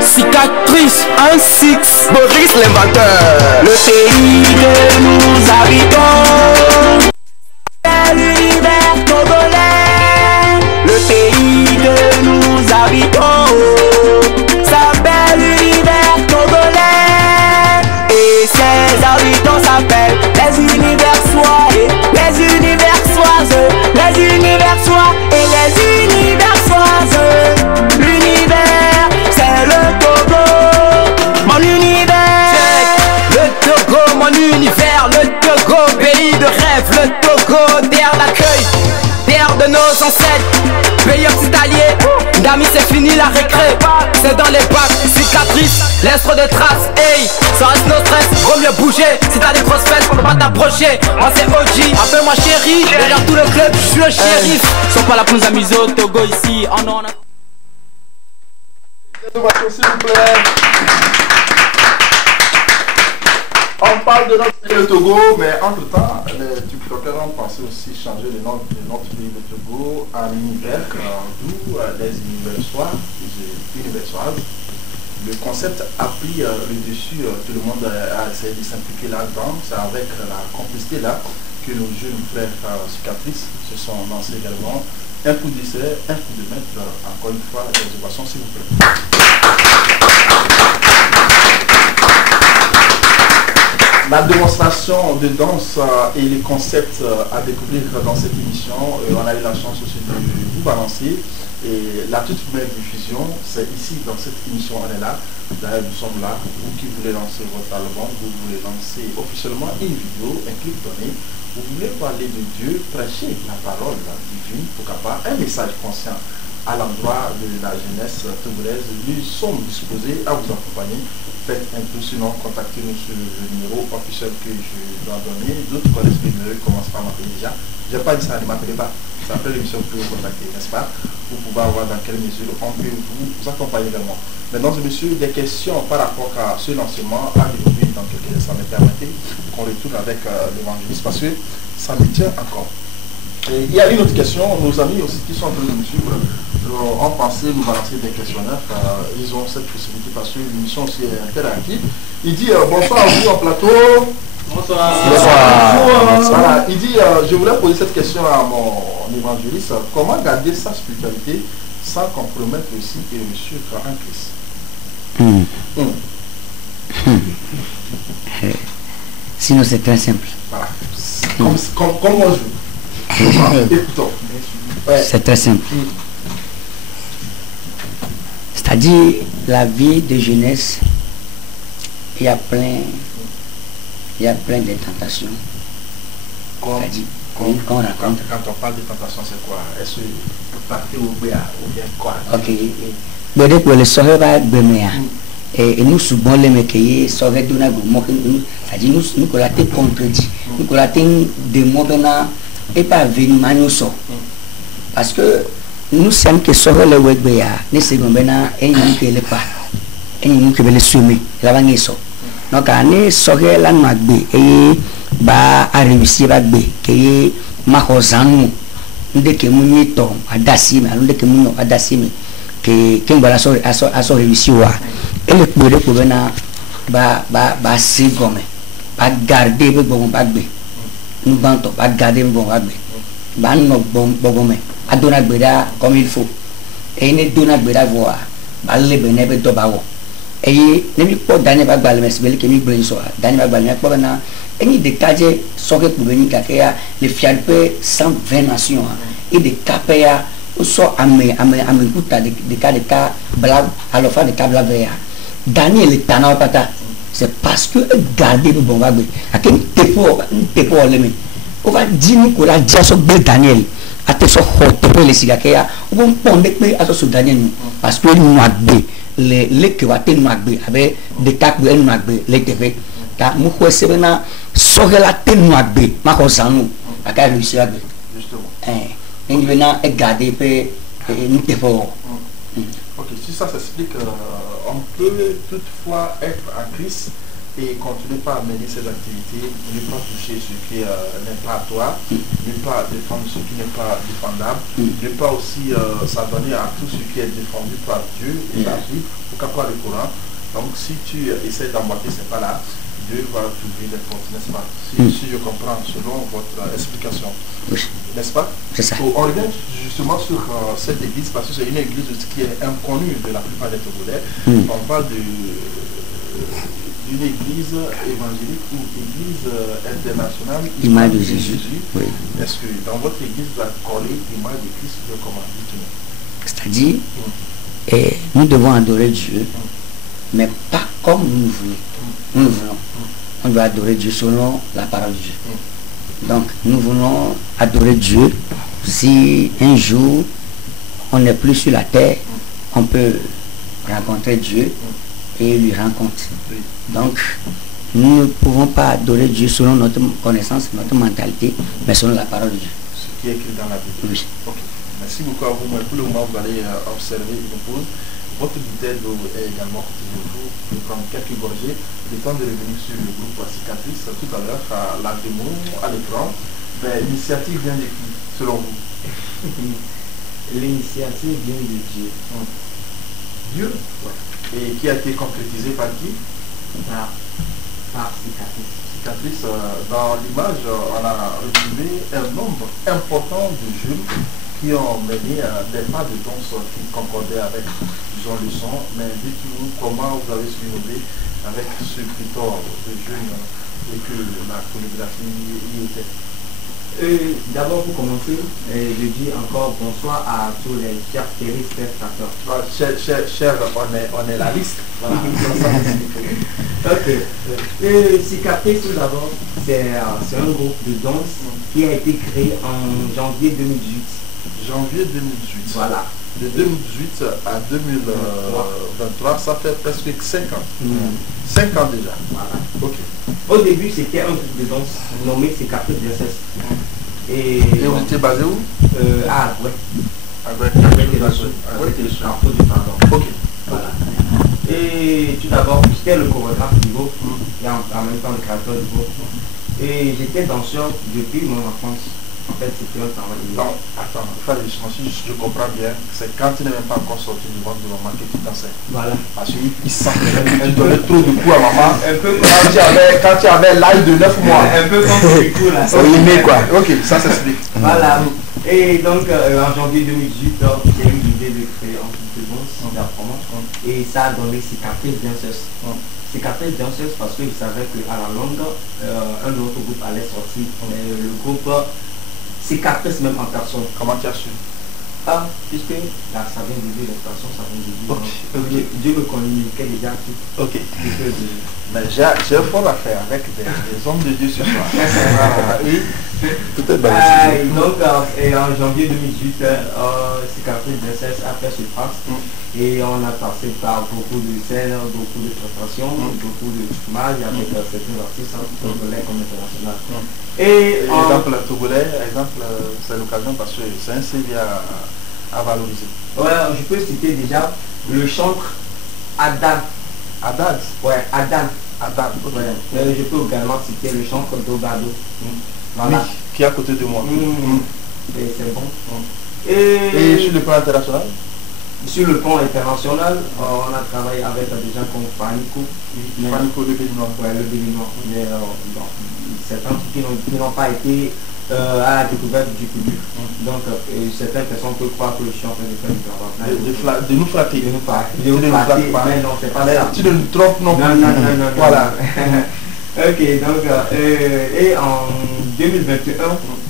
Cicatrice 1-6, Boris l'inventeur. Le pays que nous habitons, c'est l'univers togolais. Le pays que nous habitons s'appelle l'univers togolais. Et ses habitants s'appellent les universois. Les universoises, les universois et les universoises. L'univers, c'est le Togo, mon univers. Le Togo, mon univers. Le Togo, pays de rêve. Le Togo, terre d'accueil, terre de nos ancêtres. Pays hospitalier, d'amis c'est fini la récré. C'est dans les bacs, cicatrices, l'estro de traces. Hey, ça reste nos stress, vaut mieux bouger. Si t'as des grosses fesses, on peut pas t'approcher. Moi c'est OG, appelle-moi chéri. Derrière tout le club, je suis le shérif. Ils sont pas là pour nous amuser au Togo ici. Oh non, S'il vous plaît. On parle de notre Togo, mais entre-temps, les TikTokers ont pensé aussi changer le nom de notre pays de Togo en univers, d'où les universois, les universoises. Le concept a pris le dessus, tout le monde a essayé de s'impliquer là-dedans. C'est avec la complicité là que nos jeunes frères Cicatrices se sont lancés également. Un coup d'essai, un coup de maître, encore une fois, les ovations s'il vous plaît. La démonstration de danse et les concepts à découvrir dans cette émission, on a eu la chance aussi de vous balancer. Et la toute première diffusion, c'est ici, dans cette émission, on est là. D'ailleurs, nous sommes là. Vous qui voulez lancer votre album, vous voulez lancer officiellement une vidéo, un clip donné. Vous voulez parler de Dieu, prêcher la parole divine, pourquoi pas, un message conscient à l'endroit de la jeunesse togolaise. Nous sommes disposés à vous accompagner. Faites un peu, sinon contactez-nous sur le numéro officiel que je dois donner. D'autres connaissent le numéro, commencent par m'appeler déjà. Je n'ai pas dit ça, ne m'appelez pas. C'est après l'émission que vous pouvez contacter, n'est-ce pas? Vous pouvez voir dans quelle mesure on peut vous accompagner également. Mesdames et messieurs, des questions par rapport à ce lancement à découvrir dans quelques instants. Me permettez qu'on retourne avec l'évangéliste parce que ça me tient encore. Et il y a une autre question, nos amis aussi qui sont en train de nous suivre ont pensé nous balancer des questionnaires. Ils ont cette possibilité parce que l'émission aussi est interactive. Il dit bonsoir à vous en plateau. Bonsoir. Bonsoir. Voilà. Il dit je voulais poser cette question à mon ton évangéliste, comment garder sa spiritualité sans compromettre aussi et le sucre en Christ? Sinon, c'est très simple. Voilà. Comme on joue. Écoutons. Ouais. C'est très simple. C'est-à-dire, la vie de jeunesse, il y a plein de tentations. C'est-à-dire, qu'on raconte. Quand on parle de tentation, c'est quoi? Est-ce que partir ou bien quoi? Ok. Bede pour le soeur va bémia. Et nous souvent les mecs soeur de na go mo c'est-à-dire nous qu'on l'a été contredit. Nous qu'on l'a été de mots bena et pas venir manioso. Parce que nous sommes que soeur le webya, ne se bena et nous que le pas. Et nous que le semer, la vangeso. Donc année soeur la magbe et ba a réussi ba be que ma hosanu ndeke munito adasime ndeke munyo adasime que voilà so réussi wa et le pour bena ba sigome ba garder bon ba be nous banto ba garder bon ba be ba no bon me adona gbeda comme il faut et ne dona gbeda voir ba le bene be do ba wo et ne mi po dane ba gbal mesbel ke mi brain so dane ba gbal ne po bena et de kaje soke pour venir kakea le fialpe 120 nations et de kapea so ame kuta de cas bla alors fa de câble vert Daniel tana pata c'est parce que garder bon va be akin tepo le me on va dire que la dia so be Daniel ate so hote le sigakea on ponde pe aso so Daniel parce que nous agbe le que va te nous agbe avec de cas nous agbe le tefe ta mu ko sebena so la te nous agbe ma ko sanu aka réussir agbe justement il venant et garder pe nous tepo. Ok, si ça s'explique, on peut toutefois être en Christ et continuer pas à mener ses activités, ne pas toucher ce qui n'est pas à toi, ne pas défendre ce qui n'est pas défendable, ne pas aussi s'adonner à tout ce qui est défendu par Dieu et la Bible, au cas par le Coran. Donc si tu essaies d'emboîter ces pas-là, Dieu va t'ouvrir les portes, n'est-ce pas? Si je comprends selon votre explication. Oui. N'est-ce pas? C'est ça. On revient justement sur cette église parce que c'est une église qui est inconnue de la plupart des Togolais. On parle d'une église évangélique ou église internationale. Image de Jésus. Oui. Est-ce que dans votre église vous avez collé l'image de Christ ou comment? Dites-nous. C'est-à-dire, nous devons adorer Dieu, mais pas comme nous voulons. Nous voulons. On doit adorer Dieu selon la parole de Dieu. Donc, nous voulons adorer Dieu. Si un jour, on n'est plus sur la terre, on peut rencontrer Dieu et lui rencontrer. Donc, nous ne pouvons pas adorer Dieu selon notre connaissance, notre mentalité, mais selon la parole de Dieu. Ce qui est écrit dans la Bible. Oui. Ok. Merci beaucoup à vous. Mais pour le moment, vous allez observer une pause. Votre bouteille d'eau est également côté de vous. Je vais prendre quelques gorgées. Le temps de revenir sur le groupe Cicatrice tout à l'heure, la démo à l'écran. L'initiative vient de qui, selon vous? L'initiative vient de Dieu. Dieu? Ouais. Et qui a été concrétisé par qui? Par Cicatrice. Cicatrice, dans l'image, on a retrouvé un nombre important de jeunes qui ont mené des pas de danse qui concordaient avec, disons, le son. Mais dites-nous comment vous avez su innover avec ce pléthore de jeunes et que la chorégraphie y était. D'abord, pour commencer, je dis encore bonsoir à tous les chers téléspectateurs. Cher, on est la liste. Voilà. Ok. Cicatrice, tout d'abord, c'est un groupe de danse qui a été créé en janvier 2018. Janvier 2018. Voilà. De 2018 à 2023, ça fait presque 5 ans. 5 ans déjà. Voilà. Ok. Au début, c'était un groupe de danse nommé Cicatrice DSS. Et vous étiez basé où? Ah, ouais. Avec pardon. Ok. Voilà. Et tout d'abord, j'étais le chorégraphe du groupe et en même temps le créateur du groupe. Et j'étais danseur depuis mon enfance. En fait, c'était un travail. Non, attends, si je comprends bien, c'est quand tu n'es même pas encore sorti du ventre de maman que tu dansais. Voilà. Parce qu'il sentait, tu donnais trop de coups à maman. Un peu quand tu avais l'âge de 9 mois. Un peu comme du coup là. Quoi. Ok, ça s'explique. Voilà. Et donc, en janvier 2018, j'ai eu l'idée de créer un groupe de danse, d'apprendre. Et ça a donné Cicatrice Danseuse. Cicatrice Danseuse parce qu'ils savaient qu'à la longue, un autre groupe allait sortir. Mais le groupe Cicatrice même en personne. Comment tu as su? Ah, puisque là, ça vient de Dieu, l'expression, ça vient de Dieu. Ok. Dieu me communiquait déjà tout. Ok. Mais j'ai un fort à faire avec des hommes de Dieu ce soir. Oui. Tout est basé. Donc, en janvier 2018, Cicatrice Danseuse a fait ce passe. Et on a passé par beaucoup de scènes, beaucoup de prestations, beaucoup de tournages avec certains artistes togolais comme international. Et exemple togolais, c'est l'occasion parce que c'est un CV à valoriser. Ouais, je peux citer déjà le chantre Adam. Haddad? Ouais, Adam. Haddad, ok. Ouais. Je peux également citer le chantre Dobado. Voilà. Oui, qui est à côté de moi. Et c'est bon. Et sur le plan international? Sur le plan international, on a travaillé avec des gens comme Fanico. Fanico le Béninois. Ouais, le Béninois. Mais certains qui n'ont pas été à la découverte du public. Donc, certaines personnes peuvent croire que je suis en train de faire du travail. De nous flatter. De nous flatter. Mais non, c'est pas ça. Tu ne nous trompes non plus. Non. Voilà. Ok, donc, et en 2021,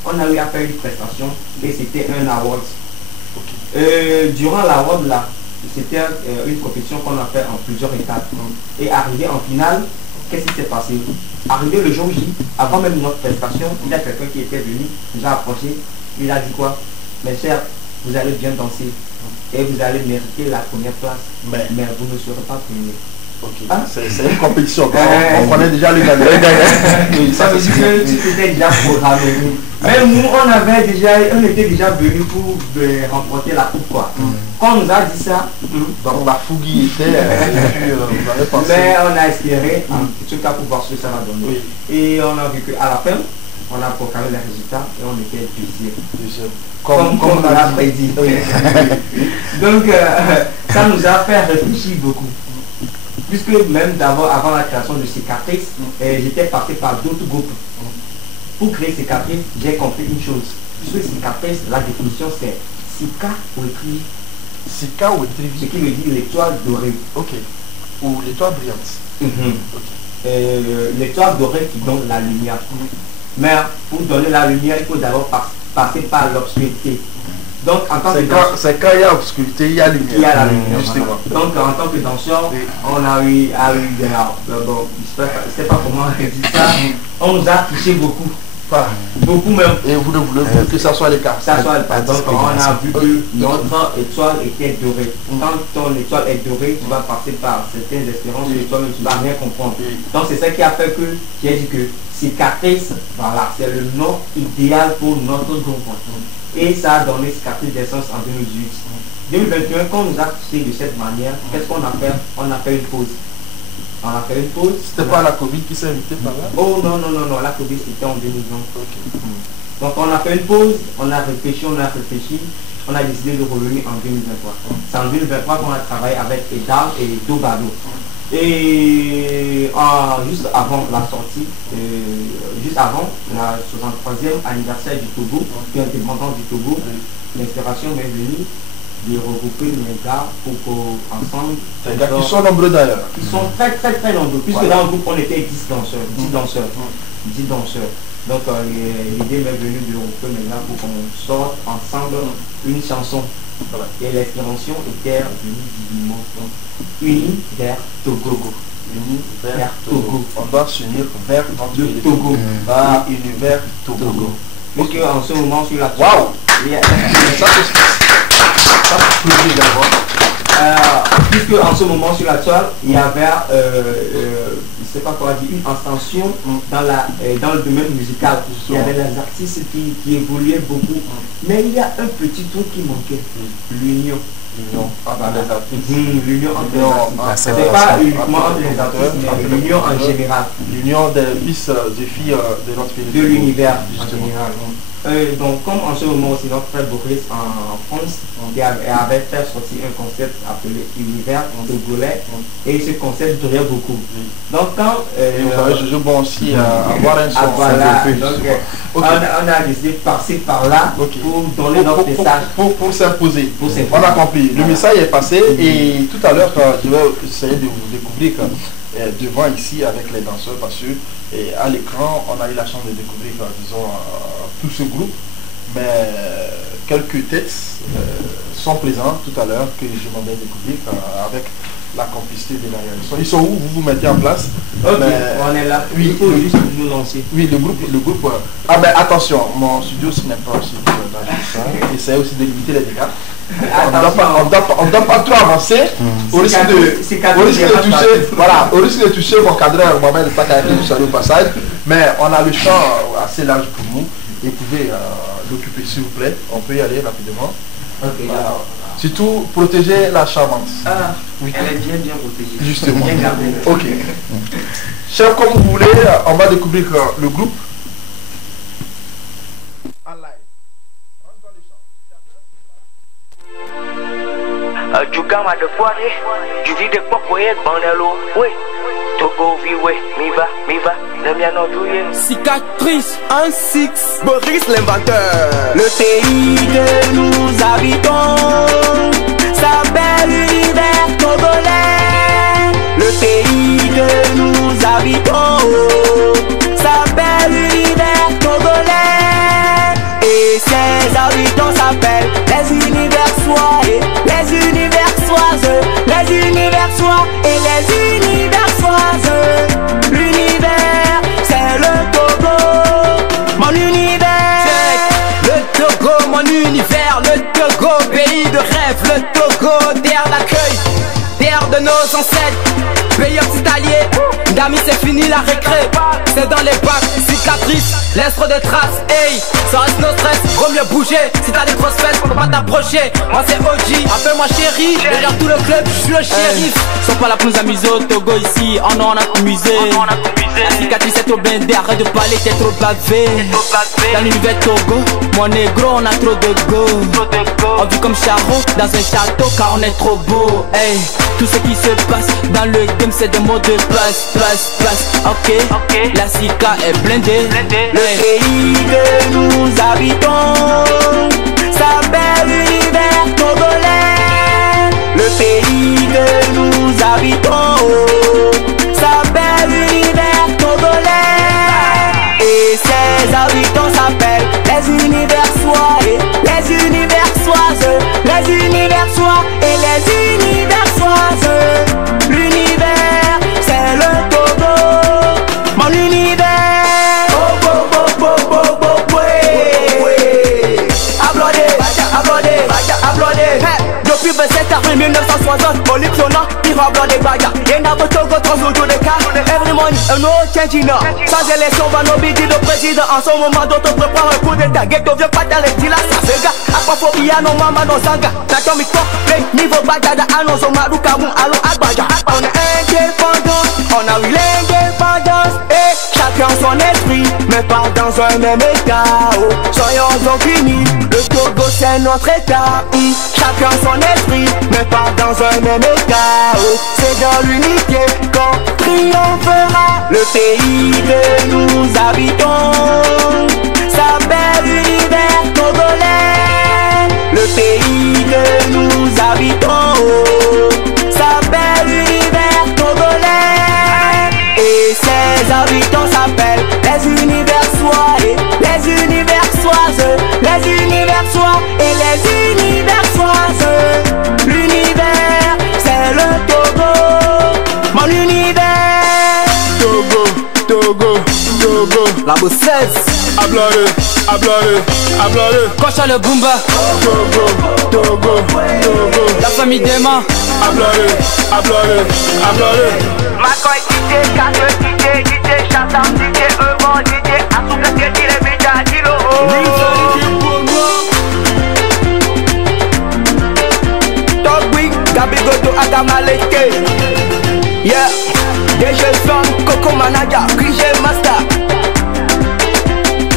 on a eu à faire une prestation et c'était un award. Durant l'award là, c'était une compétition qu'on a fait en plusieurs étapes. Et arrivé en finale, qu'est-ce qui s'est passé? Arrivé le jour J, avant même notre prestation, il y a quelqu'un qui était venu, nous a approché, il a dit quoi? Mes chers, vous allez bien danser et vous allez mériter la première place, mais vous ne serez pas premier. Ok, c'est une compétition. On connaît déjà le gagnant. Ça veut dire que tu étais déjà programmé. Même nous, on était déjà venus pour remporter la coupe, quoi. Quand on nous a dit ça, donc la fougue était, mais on a espéré, en tout cas pour voir ce que ça va donner. Et on a vu qu'à la fin, on a proclamé les résultats et on était deuxième. Comme on l'a prédit. Donc, ça nous a fait réfléchir beaucoup. Puisque même d'abord, avant la création de Cicatrice, j'étais passé par d'autres groupes. Pour créer Cicatrice, j'ai compris une chose. Puisque Cicatrice, la définition c'est Sika ou étrivi. Sika ou étrivi. Ce qui veut dire l'étoile dorée. Ok. Ou l'étoile brillante. L'étoile dorée qui donne la lumière. Mais pour donner la lumière, il faut d'abord passer par l'obscurité. Donc, en tant que danseur, c'est quand il y a obscurité, il y a lumière. Il y a la lumière. Justement. Donc, en tant que danseur, on a eu des... Bon, je ne sais pas comment on dit ça. On nous a touché beaucoup. Beaucoup même. Et vous ne voulez pas que ça soit le cas. Ça soit le cas. Donc, on a vu que notre étoile était dorée. Quand ton étoile est dorée, tu vas passer par certaines expériences que toi-même tu ne vas rien comprendre. Donc, c'est ça qui a fait que j'ai dit que Cicatrice, voilà, c'est le nom idéal pour notre groupe. Et ça a donné Cicatrice d'essence en 2018. 2021, quand on nous a touché de cette manière, qu'est-ce qu'on a fait? On a fait une pause. On a fait une pause. C'était pas la Covid qui s'est invitée par là? Oh non, la Covid c'était en 2020. Donc on a fait une pause, on a réfléchi, on a décidé de revenir en 2023. C'est en 2023 qu'on a travaillé avec Edar et Dobado. Et juste avant la sortie, juste avant la 63e anniversaire du Togo, qui est indépendant du Togo, l'inspiration m'est venue de regrouper mes gars pour qu'ensemble... Des gars qui sont nombreux d'ailleurs. Qui sont très très très nombreux, puisque dans le groupe on était 10 danseurs. 10 danseurs. Donc l'idée m'est venue de regrouper mes gars pour qu'on sorte ensemble une chanson. Et l'inspiration était venue divinement. Unis vers Togo. Unis vers Togo. On doit s'unir vers notre Togo. Univers Togo. Puisque en ce moment sur la toile. Waouh! Ça c'est plaisir d'abord. Puisque en ce moment sur la toile, il y avait, je sais pas quoi dire, une extension dans le domaine musical. Il y avait des artistes qui évoluaient beaucoup. Mais il y a un petit truc qui manquait, l'union. L'union entre les artistes. L'union entre les artistes. C'est pas uniquement entre les artistes, mais l'union en général. L'union des fils, des filles de notre pays. De l'univers en général. Donc, comme en ce moment aussi, notre frère Boris en France, il avait fait sortir un concept appelé Univers togolais, et ce concept durait beaucoup. Donc, quand je bon aussi à avoir un son. Voilà, donc, on a décidé de passer par là pour donner notre message. Pour s'imposer. On a compris. Le message est passé et tout à l'heure, je vais essayer de vous découvrir devant ici avec les danseurs parce que à l'écran, on a eu la chance de découvrir, disons, tout ce groupe, mais quelques têtes sont présents tout à l'heure que je m'en vais découvrir avec la complicité de la réalisation. Ils sont où? Vous vous mettez en place? On est là. Oui, il faut juste nous lancer. Oui, le groupe. Ah ben attention, mon studio ce n'est pas aussi. Essayez aussi de limiter les dégâts. On ne doit pas trop avancer au risque de toucher mon cadreur moi-même, pas qu'à au passage, mais on a le champ assez large pour nous et vous pouvez l'occuper s'il vous plaît. On peut y aller rapidement. Surtout protéger la charmante. Oui. Elle est bien protégée. Justement. Bien gardée. Ok. Chers, comme vous voulez, on va découvrir le groupe. Jugama de foire, du vide pokoye banelo, oui. Togo viwe, mi va, ne bien enjouye. Cicatrice, un six, Boris l'inventeur. Le pays que nous habitons s'appelle l'univers togolais. Le pays que nous habitons s'appelle l'univers togolais. Et ses habitants s'appellent les Universois et les Universoises, les Universois et les Universoises. L'univers, c'est le Togo, mon univers. Le Togo, mon univers, le Togo, pays de rêve, le Togo, terre d'accueil, terre de nos ancêtres, pays hospitalier. D'amis, c'est fini la récré, c'est dans les bacs, cicatrices, l'astre de traces, hey, ça reste nos stress, vaut mieux bouger, si t'as des grosses fesses, faut pas t'approcher, moi c'est OG, appelle-moi chéri, derrière tout le club, je suis le shérif. Sont pas là pour nous amuser au Togo ici, on a amusé, la cicatrice est au blindé, arrête de parler, t'es trop bavé, dans l'univers Togo, mon négro, on a trop de go, on vit comme Charo, dans un château, car on est trop beau, hey, tout ce qui se passe dans le game, c'est des mots de place, ok, la cica est blindée. Le pays que nous habitons s'appelle l'univers togolais. Le pays que nous habitons s'appelle l'univers togolais. Et ses habitants s'appellent les Universois et les Universoises, les Universois et les Universoises. L'univers, c'est le Togo, mon univers. Depuis 27 avril 1960, au Lipsona, il va blanc des bagarres. Il y en a beaucoup Togo, trans autour des cas. Every morning, un autre changina. Sans élection, va nos bidis de président. En ce moment, d'autres préparent un coup d'état. Ghetto vieux pas dans les dilas, ça se gars. Aquaphobia, non, maman, non, sanga. N'atomique pas, play, niveau bagada, annonce au Madou, Kabou, allons, Agbaja. On est indépendant, on a eu l'indépendance. Et chacun son esprit, mais pas dans un même état. Oh, soyons donc unis, le Togo c'est notre état. Chacun son esprit, mais pas dans un même état. Oh, c'est dans l'unité qu'on triomphera. Le pays que nous habitons s'appelle l'univers togolais. Le pays que nous habitons s'appelle l'univers togolais. Et ses habitants s'appellent les Universois et les Universoises, les Universois et les Universoises. L'univers, c'est le Togo, mon univers. Togo, la bosseuse. Hablare. Cocha le Bumba. Togo. La famille Dema. Hablare. Makoy DJ, Kato DJ, Chatham DJ, Evan DJ, Asuka DJ, les médias, Dilo. Togwi, Gabigodo, Adamaleke. Yeah, DJ Son, Coco Manaja, Grigé Master.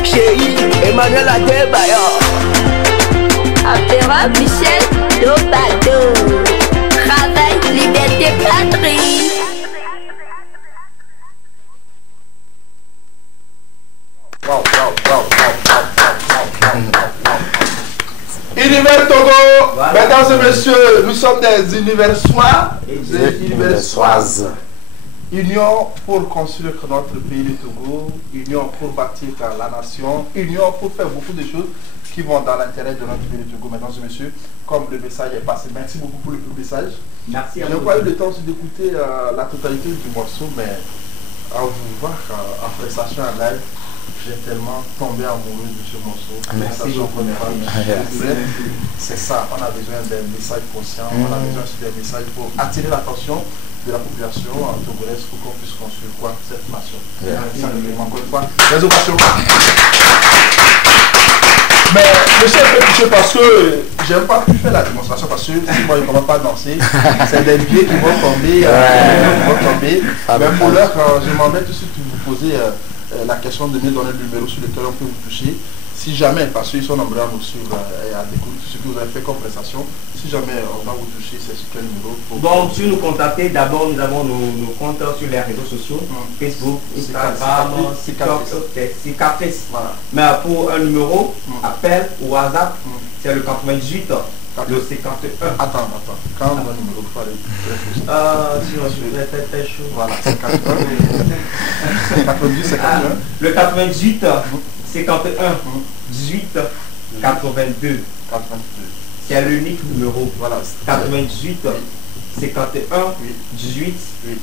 Chéri et Emmanuel Adebayor. Apéra Michel Dobado. Travail, liberté, patrie. Univers Togo, Voilà. mesdames et messieurs, nous sommes des universois, des universoises. Union pour construire notre pays de Togo, union pour bâtir la nation, union pour faire beaucoup de choses qui vont dans l'intérêt de notre pays de Togo, mesdames et messieurs. Comme le message est passé, merci beaucoup pour le message. Merci à Je n'ai vous. pas eu le temps d'écouter la totalité du morceau, mais à vous voir en prestation en live, j'ai tellement tombé amoureux de ce morceau. Merci beaucoup. C'est ça, on a besoin d'un message conscient, on a besoin aussi d'un message pour attirer l'attention de la population togolaise pour qu'on puisse construire quoi cette nation. Encore une fois, les ovations. Mais je suis un peu touché parce que j'aime pas plus faire la démonstration parce que si moi je ne commence pas à danser, c'est des billets qui vont tomber, Mais pour l'heure, je m'en vais tout de suite vous poser la question de me donner le numéro sur lequel on peut vous toucher. Si jamais, parce qu'ils sont nombreux à nous suivre et à découvrir ce que vous avez fait comme prestation, si jamais on va vous toucher, c'est sur quel numéro pour... Bon, si nous contacter, d'abord nous avons nos comptes sur les réseaux sociaux, Facebook, Instagram, TikTok, c'est Caprice. Voilà. Mais pour un numéro, appel ou WhatsApp, c'est le 98, le 51. Attends. Quand on a un numéro, il faut aller très fort. Sinon je vais faire très chaud. Voilà, 51. 90, 51. Le 98, 51, 18, 82. 82. C'est l'unique numéro. Voilà. 98, 51, 18,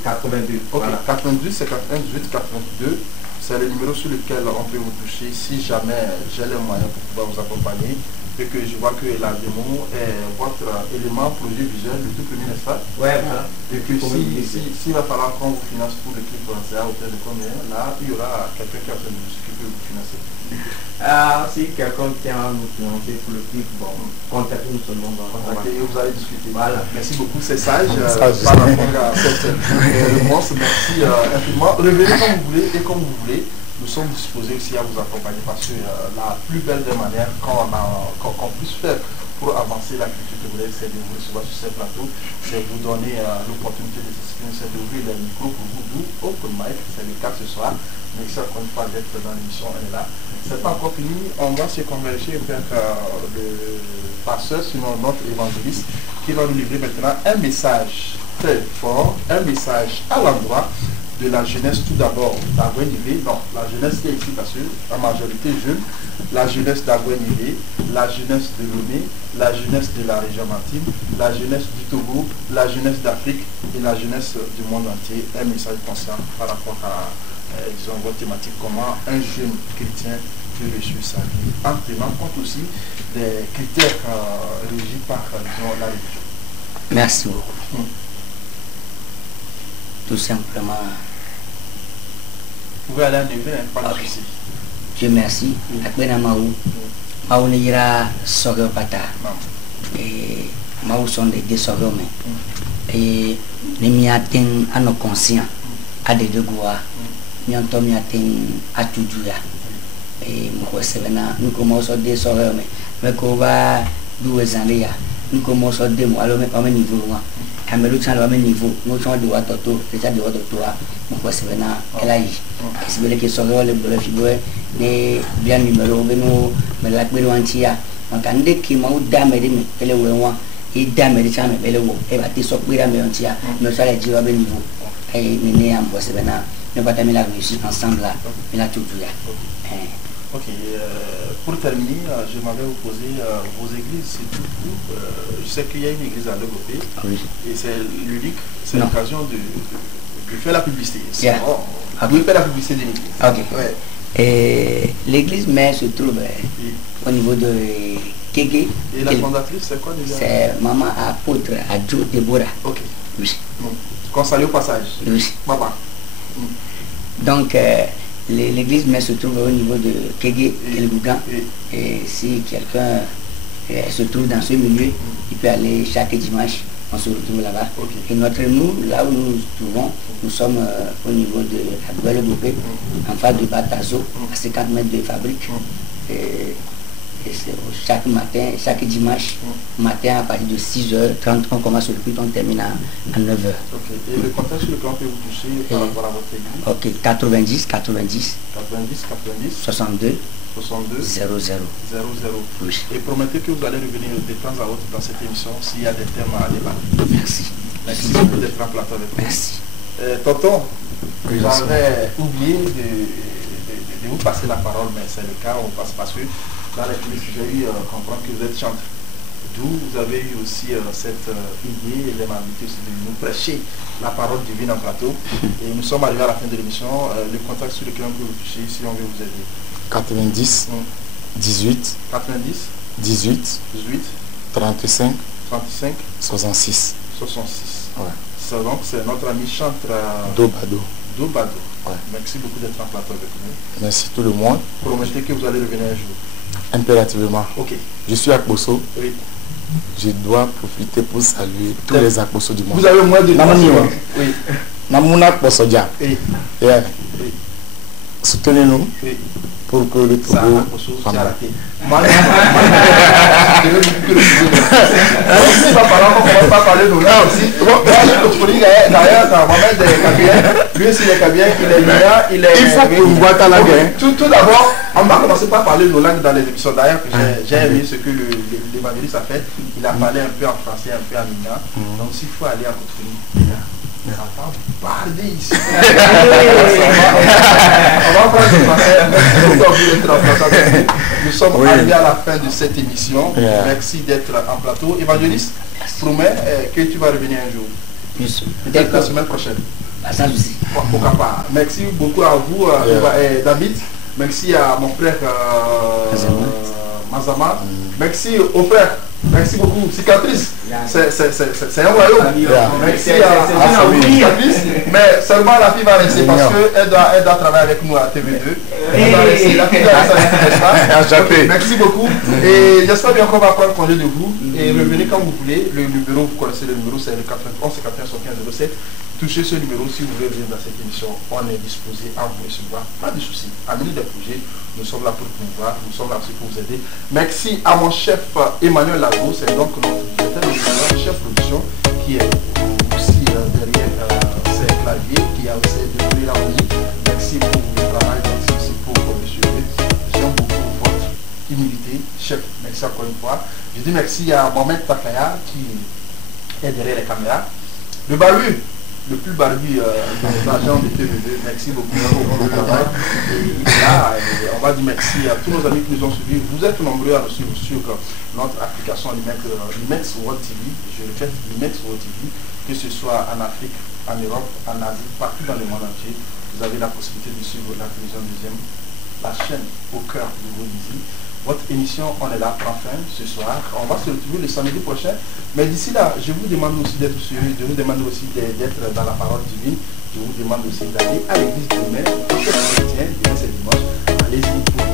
82. Ok, Voilà. 92, 51, 18, 82. C'est le numéro sur lequel on peut vous toucher si jamais j'ai les moyens pour pouvoir vous accompagner. Et que je vois que la démo est votre élément projet visuel, le tout premier, n'est-ce pas? Ouais, voilà. Et que s'il va falloir qu'on vous finance pour le clip, c'est à hauteur de combien? Là, il y aura quelqu'un qui a besoin de qui peut vous financer. Si quelqu'un tient à nous financer pour le clip, bon, contactez-nous seulement. Et vous allez discuter. Voilà. Merci beaucoup, c'est sage. Par rapport à cette réponse, merci infiniment. Revenez comme vous voulez et comme vous voulez. Nous sommes disposés aussi à vous accompagner parce que la plus belle des manières qu'on puisse faire pour avancer la culture togolaise, c'est de vous recevoir sur ce plateau, c'est de vous donner l'opportunité de s'exprimer, c'est d'ouvrir les micros pour vous, d'où open mic, c'est le cas ce soir. Merci encore une fois d'être dans l'émission, on est là. C'est pas encore fini, on va se converger avec le pasteur, sinon notre évangéliste, qui va nous livrer maintenant un message très fort, un message à l'endroit de la jeunesse tout d'abord d'Agouenivé, non, la jeunesse qui est ici parce que la majorité jeune, la jeunesse d'Agouenivé, la jeunesse de Lomé, la jeunesse de la région maritime, la jeunesse du Togo, la jeunesse d'Afrique et la jeunesse du monde entier. Un message conscient par rapport à disons, votre thématique, comment un jeune chrétien peut réussir sa vie en tenant compte aussi des critères régis par disons, la religion. Merci beaucoup. Tout simplement. Vous pouvez aller en éveil, pas de souci. Dieu merci. Akbena Maou. Maou ne ira sortir pata. Et Maou sont des sortir mais. Et les miaten à nos conscients. À des deux goûts. Mianto miaten à tout dia. Et moi c'est maintenant nous commençons des sortir mais qu'on va 2 ans là. Nous commençons des mois alors mais niveau loin. Mais le chant même niveau, nous sommes de Watoto, les gens de Watoto, mon quoi c'est maintenant, elle a eu. C'est vrai que sur le boulot figure, les bien numéro, mais la période entière, on a dit qu'il m'a eu dame et elle est loin, et dame et chant, elle est où, et va te sortir mais entière, mais ça les dit au niveau. Et né en bois c'est maintenant, nous va terminer la réussite ensemble là, mais là tout là. Ok, pour terminer, je m'avais vous poser vos églises, c'est tout. Je sais qu'il y a une église à Logopé, et c'est l'unique, c'est l'occasion de faire la publicité. Yeah. Vous faire la publicité de l'église. Ok. Ouais. Et l'église mère se trouve au niveau de Kégué. Et la fondatrice, c'est quoi déjà? C'est maman apôtre Adjo Deborah. Ok. Oui. Qu'on salue au passage. Oui. Papa. Donc, l'église mais se trouve au niveau de Kégué, Kelgougan. Et si quelqu'un se trouve dans ce milieu, il peut aller chaque dimanche, on se retrouve là-bas. Et nous, là où nous nous trouvons, nous sommes au niveau de la Guadeloupe, en face de Batazo, à 50 mètres de fabrique. c'est chaque matin, chaque dimanche matin à partir de 6h30, on commence le culte, on termine à 9h. Ok. Et le contact sur lequel on peut vous toucher par rapport à votre église? Ok, 90 62 62 00. 00. Oui. Et promettez que vous allez revenir de temps à autre dans cette émission s'il y a des thèmes à débattre. Merci. Merci beaucoup d'être en plateau avec nous. Merci. Tonton, j'avais oublié de vous passer la parole, mais c'est le cas, on passe parce que dans les coulisses, j'ai eu comprendre que vous êtes chanteur. D'où vous avez eu aussi cette idée et l'amabilité aussi de nous prêcher la parole divine en plateau. Et nous sommes arrivés à la fin de l'émission. Le contact sur lequel on peut vous toucher si on veut vous aider. 90 18 90 18 18 35 35 66. 66. Ouais. C'est donc c'est notre ami chanteur Dobado. Dobado. Ouais. Merci beaucoup d'être en plateau avec nous. Merci tout le monde. Promettez que vous allez revenir un jour. Impérativement. Ok. Je suis à Koso. Oui. Je dois profiter pour saluer tous les Akposo du monde. Vous avez moins de temps. Oui. Namuna Kosodia. Oui. Yeah. Soutenez-nous Oui. pour que le Ça, Togo tu as raté. Si ma parole, on ne commence pas à parler de là aussi. D'ailleurs, dans Mohamed Kabien, lui aussi, il est Kabien, il est. Il faut que vous voyez la guerre. Tout d'abord, on va commencer par parler de nos langues dans les émissions. D'ailleurs, j'ai aimé ce que l'évangéliste a fait. Il a parlé un peu en français, un peu en mina. Donc, s'il faut aller à Cotonou, ça va barder ici. On va prendre du français. Nous sommes arrivés à la fin de cette émission. Merci d'être en plateau. Évangéliste, promets que tu vas revenir un jour. Peut-être la semaine prochaine. Ça aussi. Pourquoi pas. Merci beaucoup à vous, David. Merci à mon frère Mazama. Merci au frère. Merci beaucoup. Cicatrice, c'est un royaume. Merci à vous, Cicatrice. Mais seulement la fille va rester parce qu'elle doit travailler avec nous à TV2. Elle va rester. La fille va rester. Merci beaucoup. Et j'espère bien qu'on va prendre congé de vous. Et revenez quand vous voulez. Le numéro, vous connaissez le numéro, c'est le 91 91 75 07. Touchez ce numéro si vous voulez venir dans cette émission. On est disposé à vous recevoir. Pas de soucis. Amis des projets, nous sommes là pour promouvoir, nous sommes là aussi pour vous aider. Merci à mon chef Emmanuel Lago, c'est donc notre chef production qui est aussi derrière ces claviers, qui a aussi découvert la musique. Merci pour le travail, merci aussi pour monsieur. J'aime beaucoup votre humilité, chef. Merci encore une fois. Je dis merci à Mohamed Takaya qui est derrière les caméras. Le barbu, le plus barbu l'agent de TV2, merci beaucoup pour le travail. Et là, on va dire merci à tous nos amis qui nous ont suivis. Vous êtes nombreux à nous suivre sur notre application Limex World TV. Je répète, Limex World TV, que ce soit en Afrique, en Europe, en Asie, partout dans le monde entier. Vous avez la possibilité de suivre la télévision deuxième, la chaîne au cœur de vos visites. Votre émission, on est là, enfin, ce soir. On va se retrouver le samedi prochain. Mais d'ici là, je vous demande aussi d'être sérieux, je vous demande aussi d'être dans la parole divine. Je vous demande aussi d'aller à l'église demain, au chef chrétien, demain c'est dimanche. Allez-y pour